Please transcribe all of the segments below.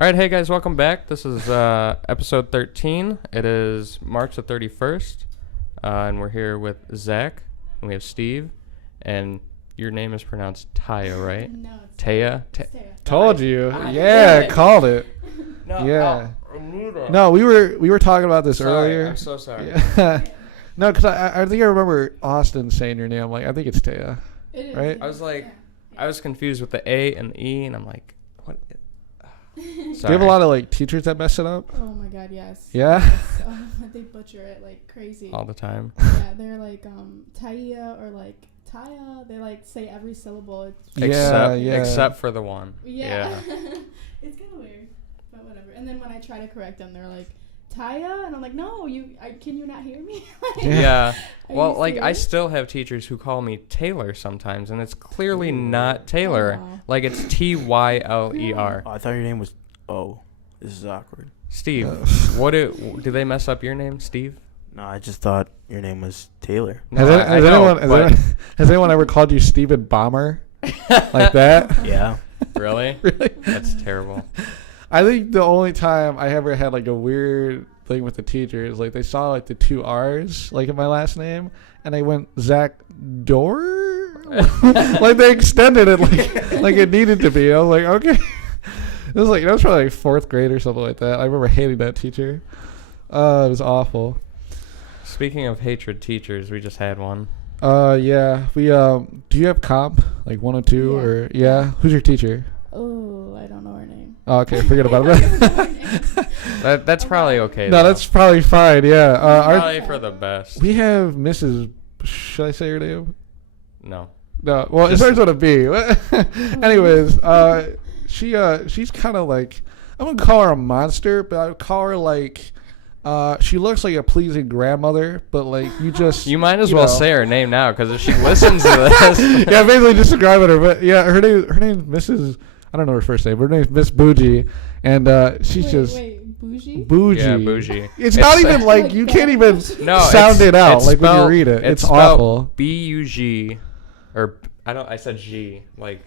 All right, hey guys, welcome back. This is episode 13. It is March the 31st, and we're here with Zach, and we have Steve, and your name is pronounced Taeya, right? No, it's Taeya. Taeya. Told you. Yeah, called it. No, Yeah. I knew that. No, we were talking about this Sorry, earlier. I'm so sorry. Yeah. No, because I think I remember Austin saying your name. Like, I think it's Taeya. It is. Right? I was like, Yeah. I was confused with the A and the E, and I'm like, what? Do you have a lot of like teachers that mess it up? Oh my god, yes. Yeah? Yes. They butcher it like crazy. All the time. Yeah, they're like Taeya or like Taeya. They like say every syllable. It's Except for the one. yeah. It's kind of weird, but whatever. And then when I try to correct them, they're like Taeya, and I'm like, no, can you not hear me? Yeah. Are Well, you like, I serious? still have teachers who call me Taylor sometimes, and it's clearly not Taylor. Oh. Like, it's Tyler. Oh, I thought your name was O. This is awkward. Steve, what do they mess up your name, Steve? No, I just thought your name was Taylor. No, I know, but has anyone ever called you Steven Bomber? Like that? Yeah. really? Really? That's terrible. I think the only time I ever had like a weird thing with the teacher is like they saw like the two R's like in my last name and they went Zach Dorr? Like they extended it like it needed to be. I was like, okay. It was like, that was probably like fourth grade or something like that. I remember hating that teacher. It was awful. Speaking of hatred teachers, we just had one. Yeah. We do you have comp? Like 102 Yeah. or yeah? Who's your teacher? Oh, I don't know her name. Oh, okay, forget about it. That's probably okay. No, though. that's probably fine. Yeah. probably for the best. We have Mrs. Should I say her name? No. No. Well, it Just- starts with a B. Anyways, she's kind of like, I wouldn't call her a monster, but I would call her like, she looks like a pleasing grandmother, but like You might as well know. say her name now, because if she listens to this. Yeah, basically just describing her. But yeah, her name's Mrs. I don't know her first name, but her name's Miss Bougie, and she's just Bougie? bougie. Yeah, bougie. It's not even like you can't even No, sound it out it's like when you spelled- read it. It's spelled awful. B-U-G, or I said G, like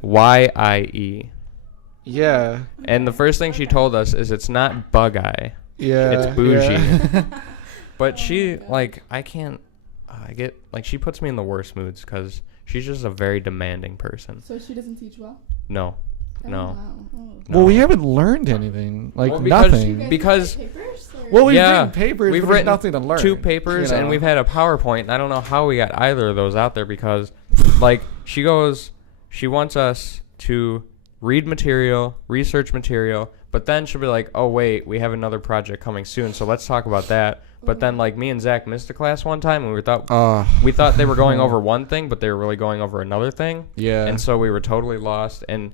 B-U-G-Y-I-E. Yeah. And the first thing she told us is it's not bug-eye, Yeah. it's bougie. Yeah. But Oh she, my God. like, I can't, I get, like, she puts me in the worst moods because she's just a very demanding person. So she doesn't teach well? No. Oh, No. wow. Oh. No. Well, we haven't learned anything. Like Well, because- You nothing. guys Because- write papers, or- Well, we've Yeah, written papers. we've but there's written nothing to learn. 2 papers you and know? we've had a PowerPoint, and I don't know how we got either of those out there because, like, she wants us to read material, research material, but then she'll be like, oh, wait, we have another project coming soon, so let's talk about that. But then, like, me and Zach missed a class one time, and we thought they were going over one thing, but they were really going over another thing. Yeah. And so we were totally lost, and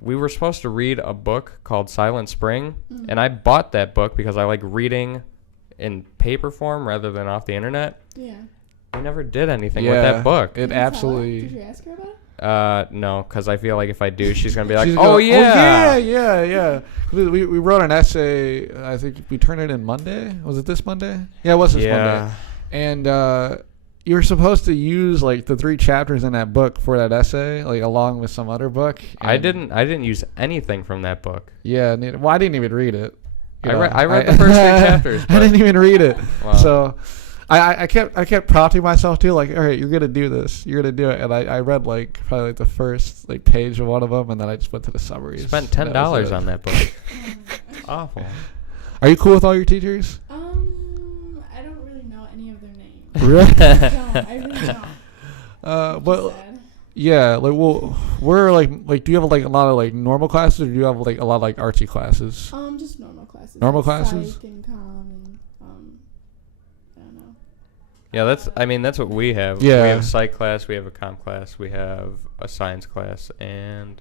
we were supposed to read a book called Silent Spring, and I bought that book because I like reading in paper form rather than off the internet. Yeah. We never did anything with that book. It Did you tell her? absolutely. Did you ask her about it? No, because I feel like if I do, she's gonna be like, She's "Oh gonna- yeah, yeah. We wrote an essay. I think we turned it in Monday. Was it this Monday? Yeah, it was this Monday. And you were supposed to use like the 3 chapters in that book for that essay, like along with some other book. I And didn't use anything from that book. Yeah. Well, I didn't even read it. You know, I read the first 3 chapters. I didn't even read it. Wow. So I kept prompting myself to like, all right, you're gonna do this, you're gonna do it, and I read like probably like the first like page of one of them, and then I just went to the summaries. Spent and that was $10 it. on that book. Oh my gosh. Awful. Are you cool with all your teachers? I don't really know any of their names. Really? I really don't. But Sad. yeah, like well, we're like do you have like a lot of like normal classes, or do you have like a lot of like artsy classes? Just normal classes. Normal like classes? Psych and comm and I don't know. Yeah, that's what we have. Yeah. We have a psych class, we have a comp class, we have a science class, and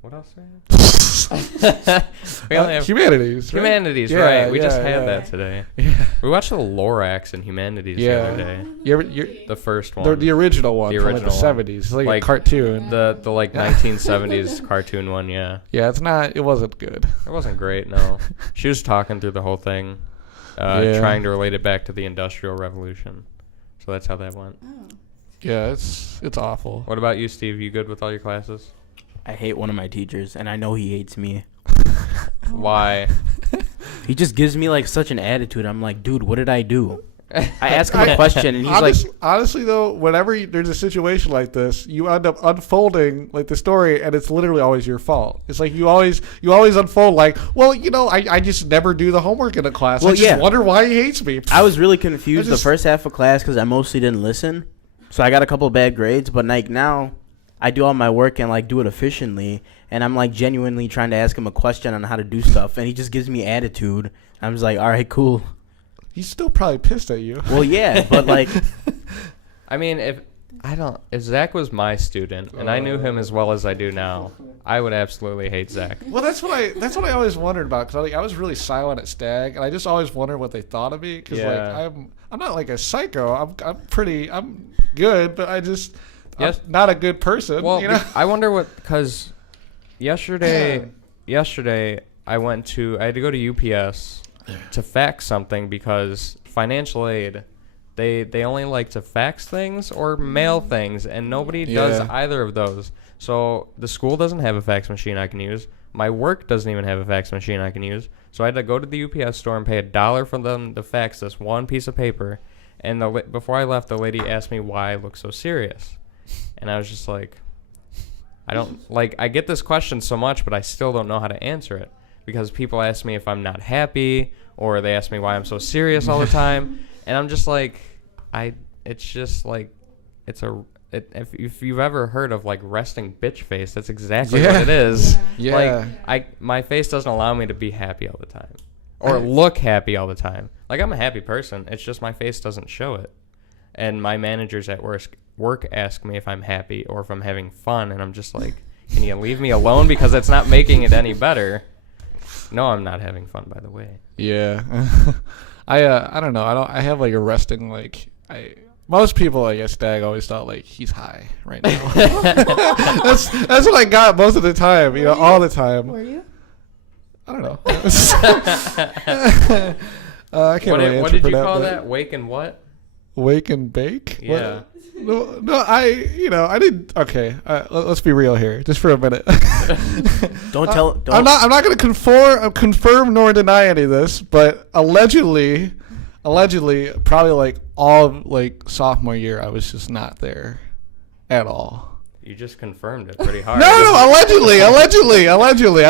what else do we have? We only have humanities. Right? humanities, Yeah, right? We just yeah, had yeah. that today. Yeah. We watched the Lorax in humanities Yeah. the other day. You're The first one. the original one The from original like the one. 70s. It's like, Like, a cartoon. the like 1970s cartoon one, yeah. Yeah, it wasn't good. It wasn't great, no. She was talking through the whole thing, Yeah. trying to relate it back to the Industrial Revolution. So that's how that went. Oh. Yeah, it's awful. What about you, Steve? You good with all your classes? I hate one of my teachers, and I know he hates me. Why? He just gives me like such an attitude. I'm like, dude, what did I do? I ask him a question, and he's like, honestly though, whenever there's a situation like this, you end up unfolding like the story, and it's literally always your fault. It's like you always unfold like, well, I just never do the homework in a class. Well, I just wonder why he hates me. I was really confused the first half of class because I mostly didn't listen, so I got a couple of bad grades. But like now, I do all my work and like do it efficiently, and I'm like genuinely trying to ask him a question on how to do stuff, and he just gives me attitude. I'm just like, all right, cool. He's still probably pissed at you. Well, yeah, but like, I mean, if Zach was my student and I knew him as well as I do now, I would absolutely hate Zach. Well, that's what I always wondered about, because I was really silent at Stag, and I just always wondered what they thought of me, because like I'm not like a psycho. I'm good, but I'm not a good person. Well, I wonder because yesterday I had to go to UPS to fax something, because financial aid, they only like to fax things or mail things, and nobody does either of those. So the school doesn't have a fax machine I can use. My work doesn't even have a fax machine I can use. So I had to go to the UPS store and pay $1 for them to fax this one piece of paper. And before I left, the lady asked me why I look so serious. And I was just like, I get this question so much, but I still don't know how to answer it. Because people ask me if I'm not happy, or they ask me why I'm so serious all the time, and I'm just like, if you've ever heard of like resting bitch face, that's exactly what it is. Yeah. Like my face doesn't allow me to be happy all the time, or look happy all the time. Like I'm a happy person, it's just my face doesn't show it. And my managers at work ask me if I'm happy or if I'm having fun, and I'm just like, can you leave me alone, because it's not making it any better. No, I'm not having fun, by the way. Yeah. I don't know. I have like a resting, like, most people, I guess, Stag always thought like he's high right now. that's what I got most of the time, all the time. Were you? I don't know. I can't really answer what did for you that, call that? Wake and what? Wake and bake? Yeah. No, I didn't. Okay, let's be real here, just for a minute. don't. I'm not going to confirm nor deny any of this, but allegedly, probably like all of like sophomore year, I was just not there at all. You just confirmed it pretty hard. No, allegedly, I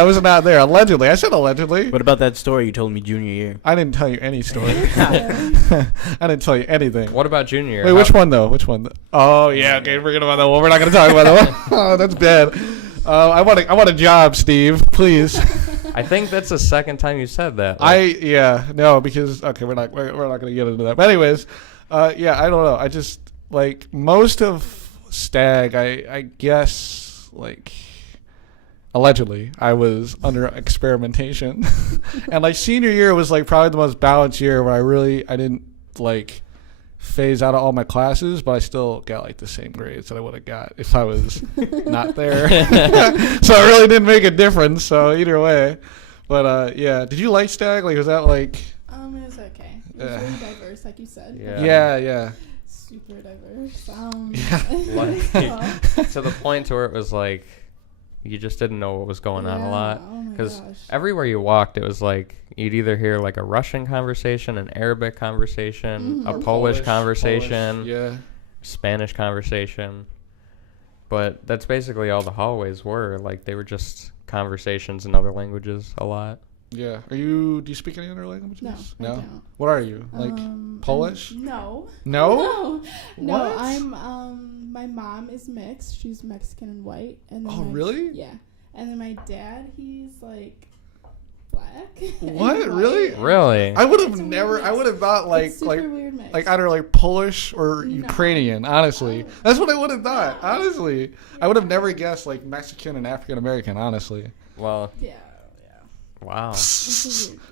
was not there. Allegedly, I said allegedly. What about that story you told me junior year? I didn't tell you any story. I didn't tell you anything. What about junior year? Wait, which one though? Which one? Oh yeah, okay, forget about that one. We're not gonna talk about that one. Oh, that's bad. I want a job, Steve. Please. I think that's the second time you said that. Because okay, we're not gonna get into that. But anyways, I don't know. I just like most of Stag, I guess, like, allegedly, I was under experimentation. And, like, senior year was, like, probably the most balanced year where I didn't, like, phase out of all my classes, but I still got, like, the same grades that I would have got if I was not there. So it really didn't make a difference, so either way. But, did you like Stag? Like, was that, like... It was okay. It was really diverse, like you said. Yeah. Super diverse. To the point to where it was like you just didn't know what was going on a lot, because everywhere you walked, it was like you'd either hear like a Russian conversation, an Arabic conversation, a Polish conversation, Spanish conversation. But that's basically all the hallways were. Like they were just conversations in other languages a lot. Yeah. Do you speak any other languages? No. I don't. What are you? Like Polish? No. No? No, I'm my mom is mixed. She's Mexican and white. And then really? Yeah. And then my dad, he's like black. What? Really? Really? I would have thought like weird mix. like either like Polish or Ukrainian, honestly. That's what I would have thought. Honestly. I would have never guessed like Mexican and African American, honestly. Well, yeah. Wow.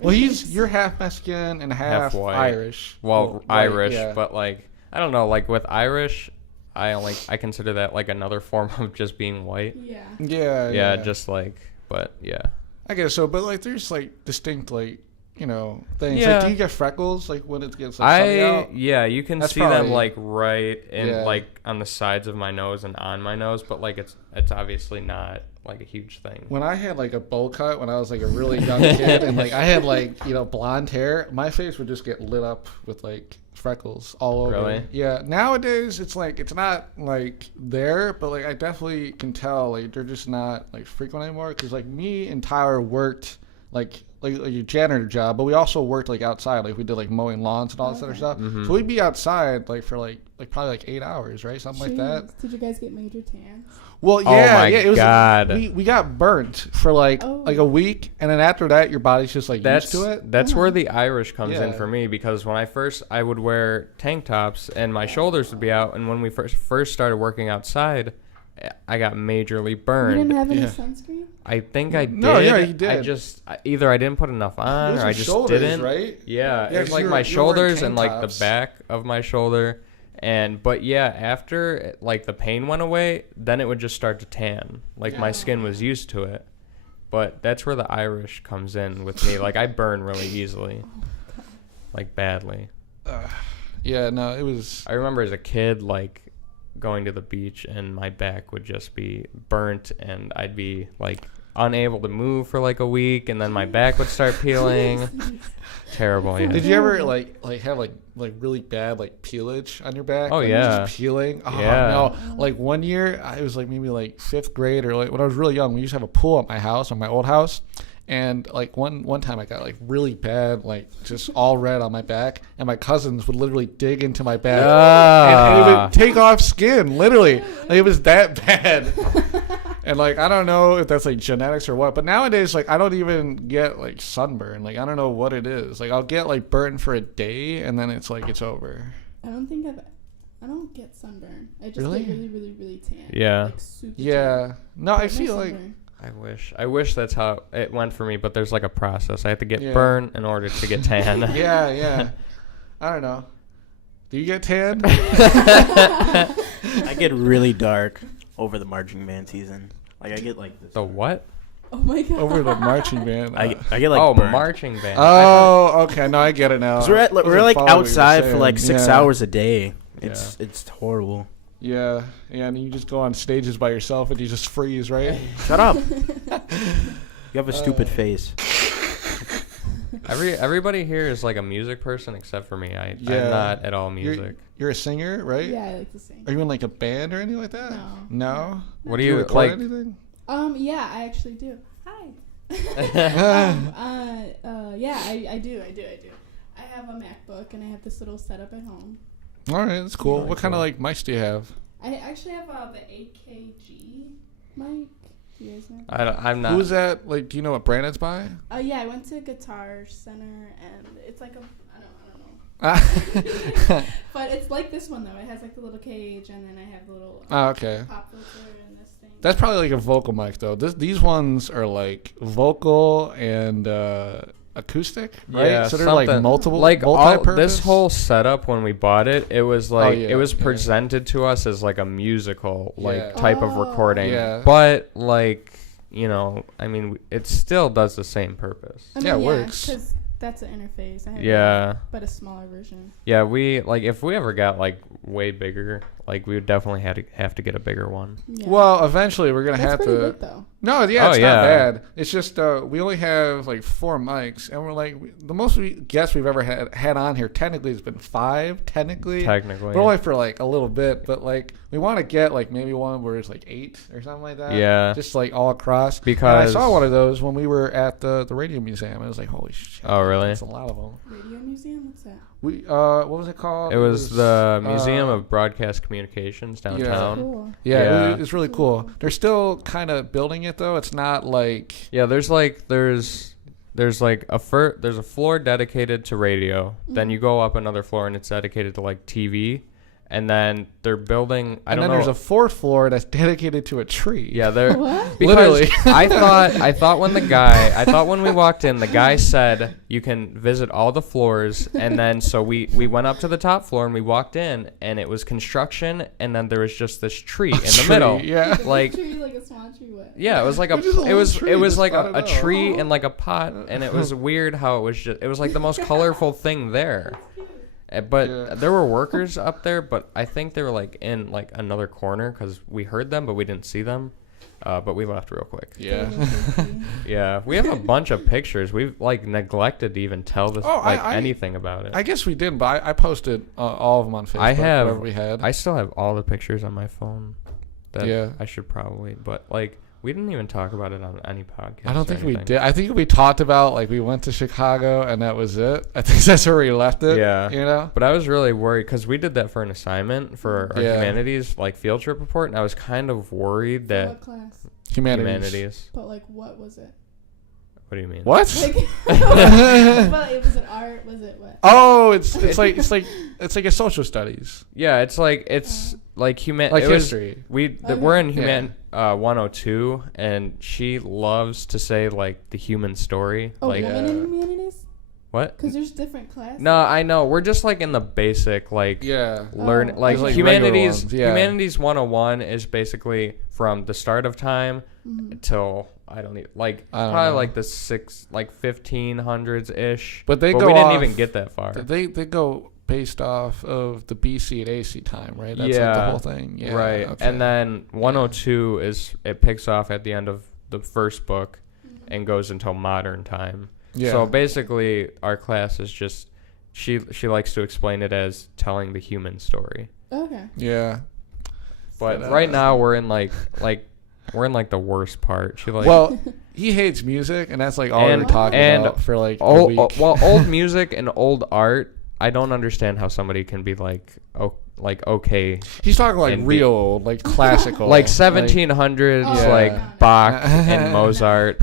Well, you're half Mexican and half white. Irish. Well, Irish, but like I don't know, like with Irish, I consider that like another form of just being white. Yeah. Just like, but yeah. I guess so, but like there's like distinct like things. Yeah. Like, do you get freckles like when it gets like sunny out? Yeah, you can see them like right in like on the sides of my nose and on my nose, but like it's obviously not like a huge thing. When I had like a bowl cut when I was like a really young kid and like I had like, you know, blonde hair, my face would just get lit up with like freckles all over. Really? Yeah. Nowadays it's like it's not like there, but like I definitely can tell like they're just not like frequent anymore because like me and Tyler worked like a janitor job, but we also worked like outside, like we did like mowing lawns and all this other stuff. Mm-hmm. So we'd be outside like for like probably like 8 hours, right? Something like that. Did you guys get major tans? Well, yeah, Oh my it was. God. We got burnt for like a week, and then after that, your body's just like used to it. That's where the Irish comes in Yeah. for me because when I would wear tank tops and my shoulders would be out, and when we first started working outside, I got majorly You burned. didn't have any Yeah. sunscreen? I think I did. No, yeah, you did. Either I didn't put enough on, It was or I your just shoulders, didn't. right? Yeah, Yeah, it was 'cause like you my were wearing shoulders tank and like tops. the back of my shoulder, but yeah, after like the pain went away, then it would just start to tan. Like my skin was used to it. But that's where the Irish comes in with me. Like I burn really easily, like badly. Yeah, no, it was. I remember as a kid, like going to the beach and my back would just be burnt and I'd be like unable to move for like a week and then my back would start peeling. Terrible, yeah. Did you ever like have like really bad like peelage on your back? Oh, Like, yeah. just peeling. Oh Yeah. no! Like one year, I was like maybe like 5th grade or like when I was really young. We used to have a pool at my house, on my old house, and like one time I got like really bad, like just all red on my back, and my cousins would literally dig into my back and it would take off skin, literally. Like, it was that bad. And like I don't know if that's like genetics or what, but nowadays like I don't even get like sunburn. Like I don't know what it is. Like I'll get like burnt for a day and then it's like it's over. I don't get sunburn. I just Really? get really, really, really tan. Yeah. Like super Yeah. tan. No, I But no feel like sunburn. I wish that's how it went for me, but there's like a process. I have to get Yeah. burned in order to get tan. yeah. I don't know. Do you get tan? I get really dark over the marching band season. Like I get like this. The what? Oh my god. Over the marching band. I get like oh, burnt. marching band. Oh, okay. No, I get it now. 'Cause we're Wasn't like following what you were outside for like saying. 6 Yeah. hours a day. It's horrible. Yeah, and you just go on stages by yourself and you just freeze, right? Shut up. You have a stupid face. Everybody here is like a music person except for me. I'm Yeah. not at all music. You're a singer, right? Yeah, I like to sing. Are you in like a band or anything like that? No. No? What do Do you you record like? anything? Yeah, I actually do. Hi. Yeah, I do. I have a MacBook and I have this little setup at home. All right, that's cool. Really What kind of cool. like mics do you have? I actually have the AKG mic. Do you guys know? I'm not. Who's that? Like, do you know what brand it's by? Yeah, I went to Guitar Center and it's like I don't know. But it's like this one though. It has like the little cage and then I have the little Oh, okay. pop filter and this thing. That's probably like a vocal mic though. These ones are like vocal and acoustic, right? Yeah, so they're like something. multiple, Like all, multi-purpose. this whole setup when we bought it, it was like yeah, it was okay. presented to us as like a musical like Yeah. type of Oh. recording. Yeah. But like I mean, it still does the same purpose. I mean, Yeah, it works. because that's an interface. I have Yeah. but a smaller version. Yeah, we like if we ever got like way bigger, like we would definitely have to get a bigger one. Yeah. Well, eventually we're gonna that's have pretty to. big though. No, yeah, Oh, it's yeah. not bad. It's just we only have like 4 mics, and we're like the most guests we've ever had on here technically has been 5. Technically, Technically. but only for like a little bit. But like we want to get like maybe one where it's like 8 or something like that. Yeah. just like all across. Because- and I saw one of those when we were at the radio museum. I was like, holy shit! Oh, really? That's a lot of them. Radio museum? What's that? We what was it called? It was the Museum uh, of Broadcast Communications downtown. Cool. Yeah, Yeah. it's really cool. They're still kind of building it though. It's not like Yeah, there's like a floor dedicated to radio. Then you go up another floor and it's dedicated to like TV. And then they're building. I and don't then know. there's a 4th floor that's dedicated to a tree. Yeah, they're What? because Literally. I thought when we walked in, the guy said you can visit all the floors, and then so we went up to the top floor and we walked in, and it was construction, and then there was just this tree in the Tree, middle. yeah. like Tree, like a small tree. What? yeah, it was like It was just a it little was tree, it was just like spotted a out. tree in like a pot, and it was weird how it was like the most colorful thing there. But Yeah. there were workers up there, but I think they were like in like another corner because we heard them, but we didn't see them. But we left real quick. Yeah. Yeah, we have a bunch of pictures. We've like neglected to even tell this anything about it. I guess we did, but I posted all of them on Facebook. Whatever we had. I still have all the pictures on my phone. Yeah. I should probably, but like we didn't even talk about it on any podcast. I don't think we did. I think we talked about like we went to Chicago and that was it. I think that's where we left it. Yeah. You know. But I was really worried because we did that for an assignment for our humanities like field trip report, and I was kind of worried that what class? Humanities. But like, what was it? What do you mean? What? Like, but was it art? Was it what? Oh, it's like a social studies. Yeah, it's like history. We're in 102, and she loves to say like the human story. Oh, like women in humanities? What? Because there's different classes. No, I know. We're just like in the basic learn like like humanities. ones, yeah. Humanities 101 is basically from the start of time till probably like the 1500s ish. But we didn't even get that far. They go based off of the BC and AC time, right? That's like the whole thing. Yeah. Right. Okay. And then 102 it picks off at the end of the first book and goes until modern time. Yeah. So basically our class is just she likes to explain it as telling the human story. Okay. Yeah. But right now we're in like the worst part. He hates music, and that's like all we're talking about for like a week. Old music and old art. I don't understand how somebody can be like okay. He's talking like real old, like classical, like 1700s, like Bach and Mozart.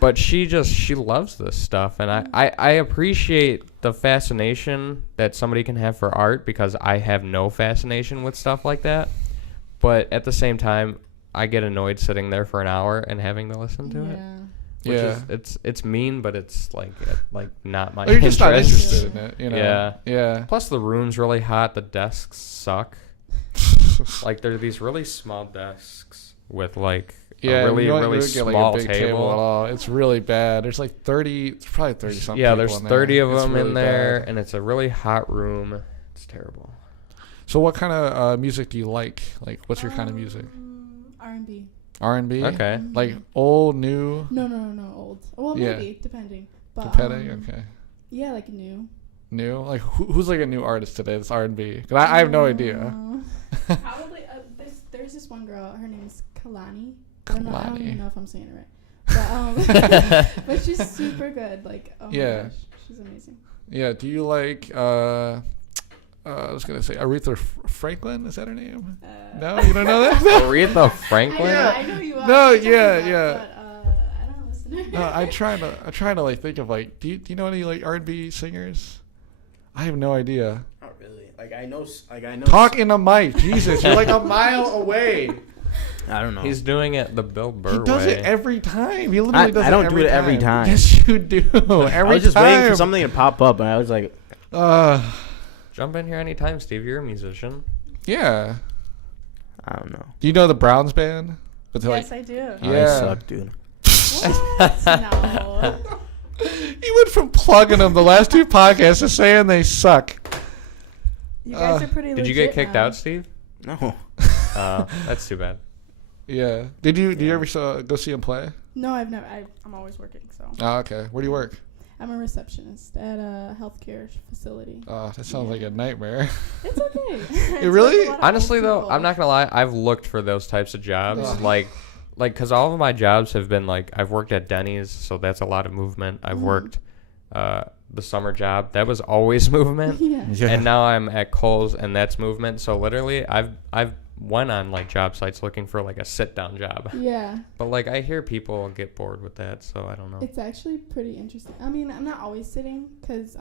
But she loves this stuff, and I appreciate the fascination that somebody can have for art because I have no fascination with stuff like that. But at the same time, I get annoyed sitting there for an hour and having to listen to it. Which is it's mean, but it's like not my you're interest. just not interested in it, you know? Yeah. Yeah. Plus the room's really hot. The desks suck. Like they're these really small desks with like a really small like a big table at all. It's really bad. There's like 30, it's probably 30 something. Yeah, there's 30 of them really in there, bad. and it's a really hot room. It's terrible. So what kind of music do you like? Like, what's your kind of music? R&B. R&B? Okay. Like old, new? No, old. Well, maybe, depending. But, okay. Yeah, like new. New? Like, who's like a new artist today that's R&B? Because I have no idea. Probably, there's this one girl, her name is Kalani. I don't even know if I'm saying it right. But, but she's super good. Like, oh my gosh, she's amazing. Yeah, do you like, I was going to say Aretha Franklin? Is that her name? No, you don't know that? Aretha Franklin? I know you are. No, yeah. But, I don't listen to her. No, I'm trying to like think of like, do you know any like R&B singers? I have no idea. Not really. Like I know. Talk in the mic, Jesus! You're like a mile away. I don't know. He's doing it the Bill Burr way. He does it every time. He literally does it every time. I don't do it every time. Yes, you do. I was just waiting for something to pop up, and I was like, jump in here anytime, Steve. You're a musician. Yeah. I don't know. Do you know the Browns band? Yes, I do. Yeah. I suck, dude. What? No. You went from plugging them the last two podcasts to saying they suck. You guys are pretty legit. Did you get kicked now. out, Steve? No. That's too bad. Yeah. Did you ever go see him play? No, I've never. I'm always working, so. Oh, okay. Where do you work? I'm a receptionist at a healthcare facility. Oh, that sounds like a nightmare. It's okay. It really? Honestly, though, I'm not gonna lie. I've looked for those types of jobs, like, because all of my jobs have been like I've worked at Denny's, so that's a lot of movement. I've worked the summer job, that was always movement, and now I'm at Kohl's, and that's movement. So literally, I've went on like job sites looking for like a sit down job. Yeah. But like I hear people get bored with that, so I don't know. It's actually pretty interesting. I mean, I'm not always sitting because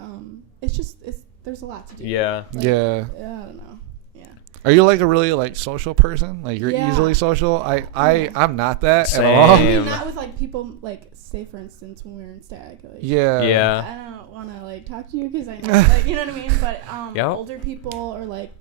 there's a lot to do. Yeah. Like, yeah. I don't know. Yeah. Are you like a really like social person? Like you're easily social? I'm not that at all. I mean, not with like people like say for instance when we were in Stag. Like, yeah. I don't want to like talk to you because I know like you know what I mean. But older people or like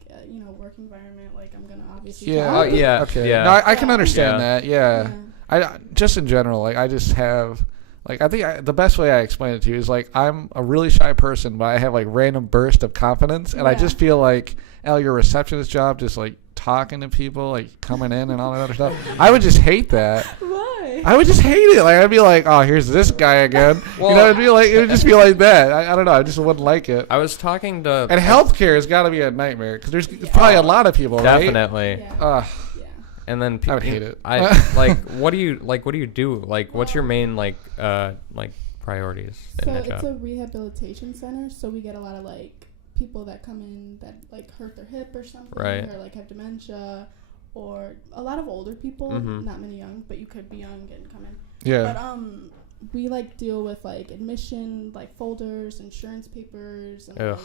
work environment, like I'm gonna obviously. Yeah. Talk. Okay. Yeah. No, I can understand that. Yeah. I just in general, like I just have Like, I think the best way I explain it to you is, like, I'm a really shy person, but I have, like, random burst of confidence. And I just feel like, your receptionist job, just, like, talking to people, like, coming in and all that other stuff. I would just hate that. Why? I would just hate it. Like, I'd be like, oh, here's this guy again. Well, you know, it would just be like that. I don't know. I just wouldn't like it. I was talking to... And healthcare has got to be a nightmare because there's probably a lot of people, right? Definitely. Yeah. And then I would hate it. Like, what do you do? Like, what's your main like priorities in that job? So it's a rehabilitation center, so we get a lot of like people that come in that like hurt their hip or something, right, or like have dementia, or a lot of older people, not many young, but you could be young and come in. Yeah. But we like deal with like admission, like folders, insurance papers, and like,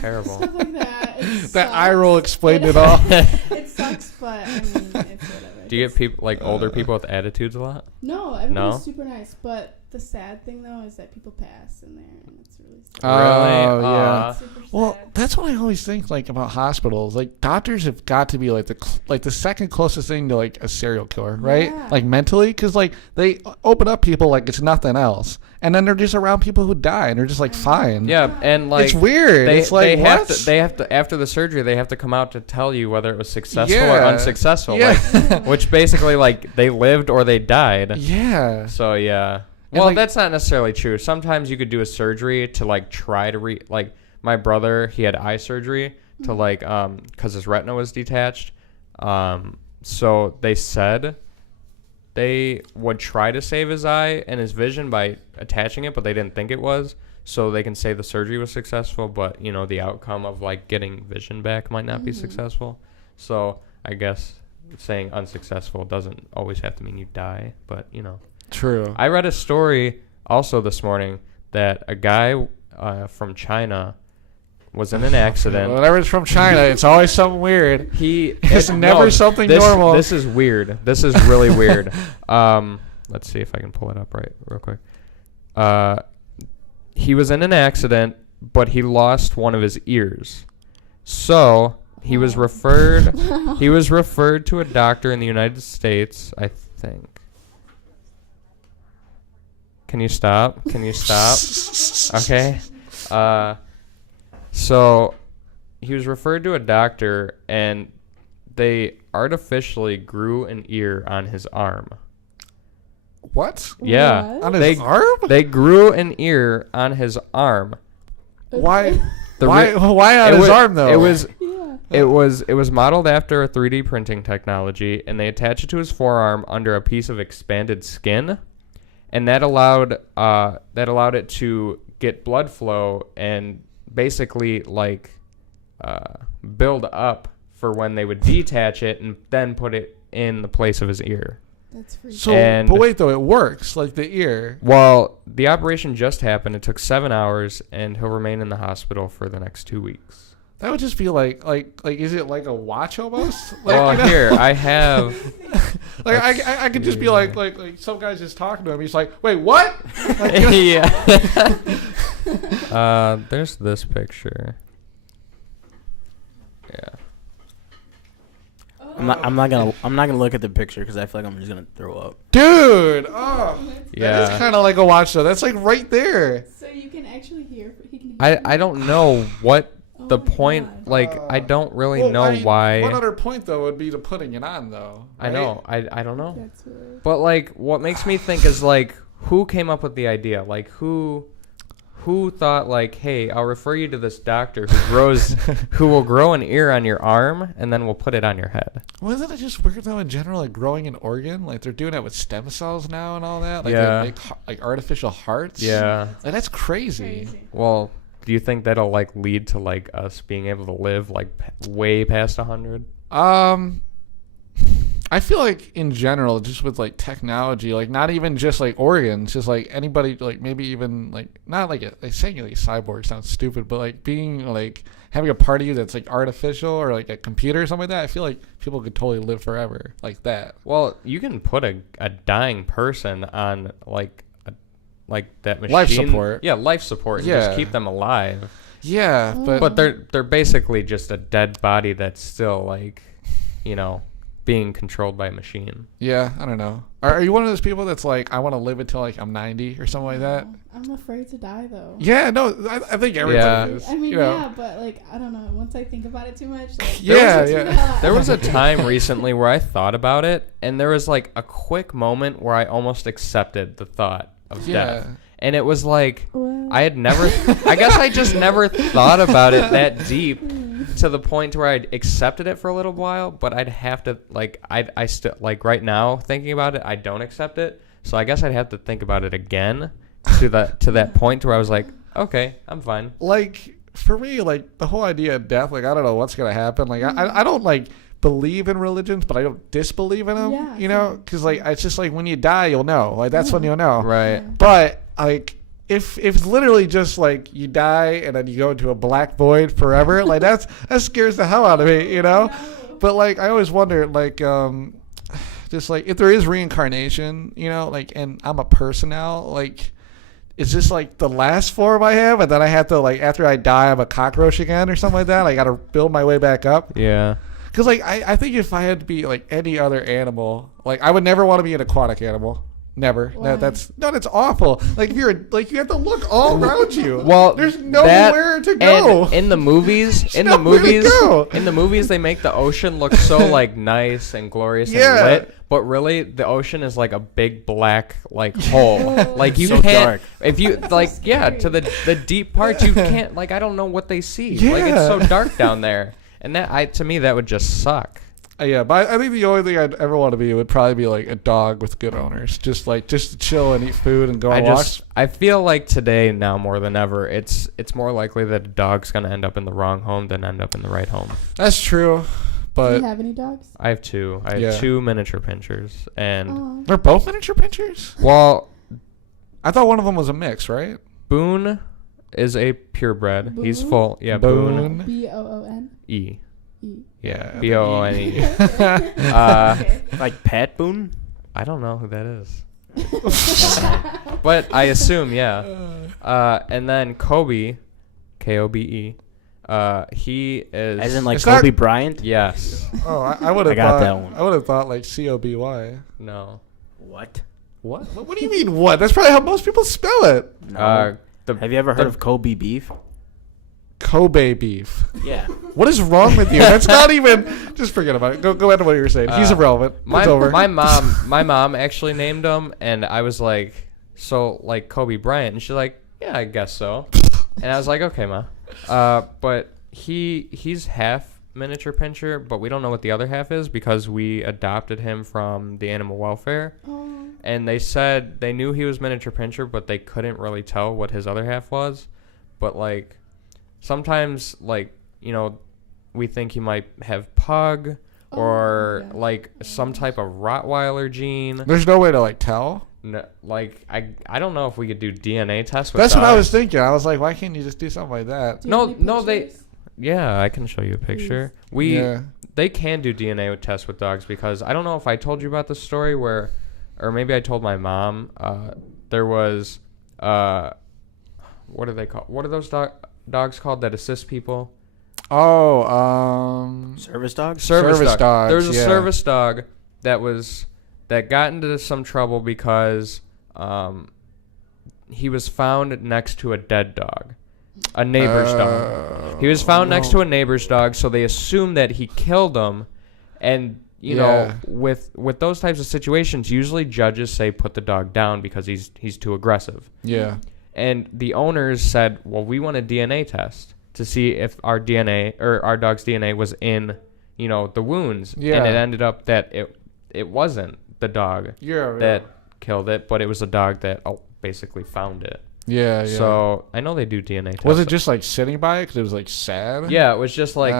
terrible. Stuff like that. That eye roll explained it all. It sucks, but I mean, it's whatever. Do you get people like older people with attitudes a lot? No, everybody's super nice. But the sad thing though is that people pass in there, and it's really sad. Oh yeah. Super sad. Well, that's what I always think like about hospitals. Like doctors have got to be like the second closest thing to like a serial killer, right? Yeah. Like mentally, because like they open up people like it's nothing else, and then they're just around people who die, and they're just like fine. Yeah, and like it's weird. It's like they have to after the surgery they have to come out to tell you whether it was successful or unsuccessful. Yeah. Like, which basically like they lived or they died. Yeah. So yeah. And Well, like, that's not necessarily true. Sometimes you could do a surgery to like try to like my brother, he had eye surgery to like cuz his retina was detached. So they said they would try to save his eye and his vision by attaching it, but they didn't think it was. So they can say the surgery was successful, but you know the outcome of like getting vision back might not be successful. So I guess saying unsuccessful doesn't always have to mean you die, but you know. True. I read a story also this morning that a guy from China was in an accident. Whenever it's from China, it's always something weird. It's never something normal. This is weird. This is really weird. Let's see if I can pull it up real quick. He was in an accident, but he lost one of his ears. So he was referred. He was referred to a doctor in the United States, I think. Can you stop? Okay. So he was referred to a doctor, and they artificially grew an ear on his arm. What? Yeah. What? On his arm? They grew an ear on his arm. Why? Why on his arm though? It was modeled after a 3D printing technology, and they attached it to his forearm under a piece of expanded skin, and that allowed it to get blood flow and basically like build up for when they would detach it and then put it in the place of his ear. That's freaky. So, but wait though, it works like the ear. Well, the operation just happened. It took 7 hours, and he'll remain in the hospital for the next 2 weeks. That would just be like is it like a watch almost? Like, Well, you know? here I have. Like I could just be like some guy's just talking to him. He's like, wait, what? Yeah. There's this picture. Yeah. I'm not gonna look at the picture because I feel like I'm just gonna throw up. Dude, oh, Yeah. that is kind of like a watch though. That's like right there. So you can actually hear. He can hear I don't know what the my point. God. Like I don't really know why. What other point though would be to putting it on though? I know. I don't know. That's weird. But like, what makes me think is like, who came up with the idea? Like who thought like, hey, I'll refer you to this doctor who will grow an ear on your arm and then we'll put it on your head. Wasn't it just weird though in general, like growing an organ? Like they're doing it with stem cells now and all that. Like Yeah. they make like artificial hearts. Yeah. Like that's crazy. Crazy. Well, do you think that'll like lead to like us being able to live like way past 100? I feel like in general, just with like technology, like not even just like organs, just like anybody, like maybe even like not like saying like cyborg sounds stupid, but like being like having a part of you that's like artificial or like a computer or something like that. I feel like people could totally live forever like that. Well, you can put a dying person on like that machine. Life support. Yeah, life support. And Yeah. just keep them alive. Yeah, But they're basically just a dead body that's still like, you know, being controlled by a machine. Yeah, I don't know. Are you one of those people that's like, I want to live until like I'm 90 or something like that? I'm afraid to die though. Yeah, no, I think everybody is. I mean, you know. yeah, but like I don't know. Once I think about it too much, like, yeah. There was a time recently where I thought about it, and there was like a quick moment where I almost accepted the thought of death. And it was like, I had never, I guess I just never thought about it that deep to the point to where I'd accepted it for a little while, but I'd have to, like, I still, like, right now, thinking about it, I don't accept it. So I guess I'd have to think about it again to that point where I was like, okay, I'm fine. Like, for me, like, the whole idea of death, like, I don't know what's going to happen. Like, I don't, like, believe in religions, but I don't disbelieve in them, you know? Because, like, it's just like when you die, you'll know. Like, that's when you'll know. Right. But, like, if it's literally just, like, you die and then you go into a black void forever, like, that scares the hell out of me, you know? But, like, I always wonder, like, just, like, if there is reincarnation, you know, like, and I'm a person now, like, is this, like, the last form I have? And then I have to, like, after I die, I'm a cockroach again or something like that? I got to build my way back up? Yeah. Because, like, I think if I had to be, like, any other animal, like, I would never want to be an aquatic animal. Never. Why? That's awful. Like, if you're, like, you have to look all around you. Well, there's nowhere to go. And in the movies, in the movies, they make the ocean look so, like, nice and glorious and lit. But really, the ocean is like a big black, like, hole. Like, you so can't, dark. if you, like, so yeah, scary. to the deep parts, you can't, like, I don't know what they see. Yeah. Like, it's so dark down there. And that, to me, that would just suck. Yeah, but I think the only thing I'd ever want to be would probably be, like, a dog with good owners. Just to chill and eat food and go on walks. I feel like today, now more than ever, it's more likely that a dog's going to end up in the wrong home than end up in the right home. That's true. Do But you have any dogs? I have two. I have two miniature pinchers. And, they're both miniature pinchers? well, I thought one of them was a mix, right? Boone is a purebred. Boone? He's full. Yeah, Boone. Boone. Boone. E. E. Yeah. Boone. Okay. Like Pat Boone? I don't know who that is. But I assume, yeah. And then Kobe, Kobe, he is... As in, like, It's Kobe not- Bryant? Yes. Oh, I would have I got thought that one. I would have thought like COBY. No. What? What? What do you mean what? That's probably how most people spell it. No. The, Have you ever heard of Kobe beef? Kobe beef. Yeah. What is wrong with you? That's not even. Just forget about it. Go back to what you were saying. He's irrelevant. It's over. My mom actually named him, and I was like, so, like, Kobe Bryant, and she's like, yeah, I guess so. And I was like, okay, ma. But he's half miniature pincher, but we don't know what the other half is because we adopted him from the animal welfare. Oh. And they said they knew he was miniature pincher, but they couldn't really tell what his other half was. But, like, sometimes, like, you know, we think he might have pug or, like, some type of Rottweiler gene. There's no way to like tell. No, like, I don't know if we could do DNA tests with That's what I dogs. was thinking. I was like, why can't you just do something like that? Do you have No, any they... pictures? Yeah, I can show you a picture. They can do DNA tests with dogs because I don't know if I told you about the story where, or maybe I told my mom. There was, what are they called? What are those dogs called that assist people? Oh, Service dogs? Service dogs, There was a yeah. service dog that got into some trouble because he was found next to a dead dog. A neighbor's dog. He was found next to a neighbor's dog, so they assumed that he killed him. And, you know, with those types of situations, usually judges say put the dog down because he's too aggressive. Yeah. And the owners said, well, we want a DNA test to see if our DNA or our dog's DNA was in, you know, the wounds. Yeah. And it ended up that it wasn't the dog that killed it, but it was a dog that basically found it. Yeah. So I know they do DNA tests. Was it just like sitting by it because it was like sad? Yeah, it was just like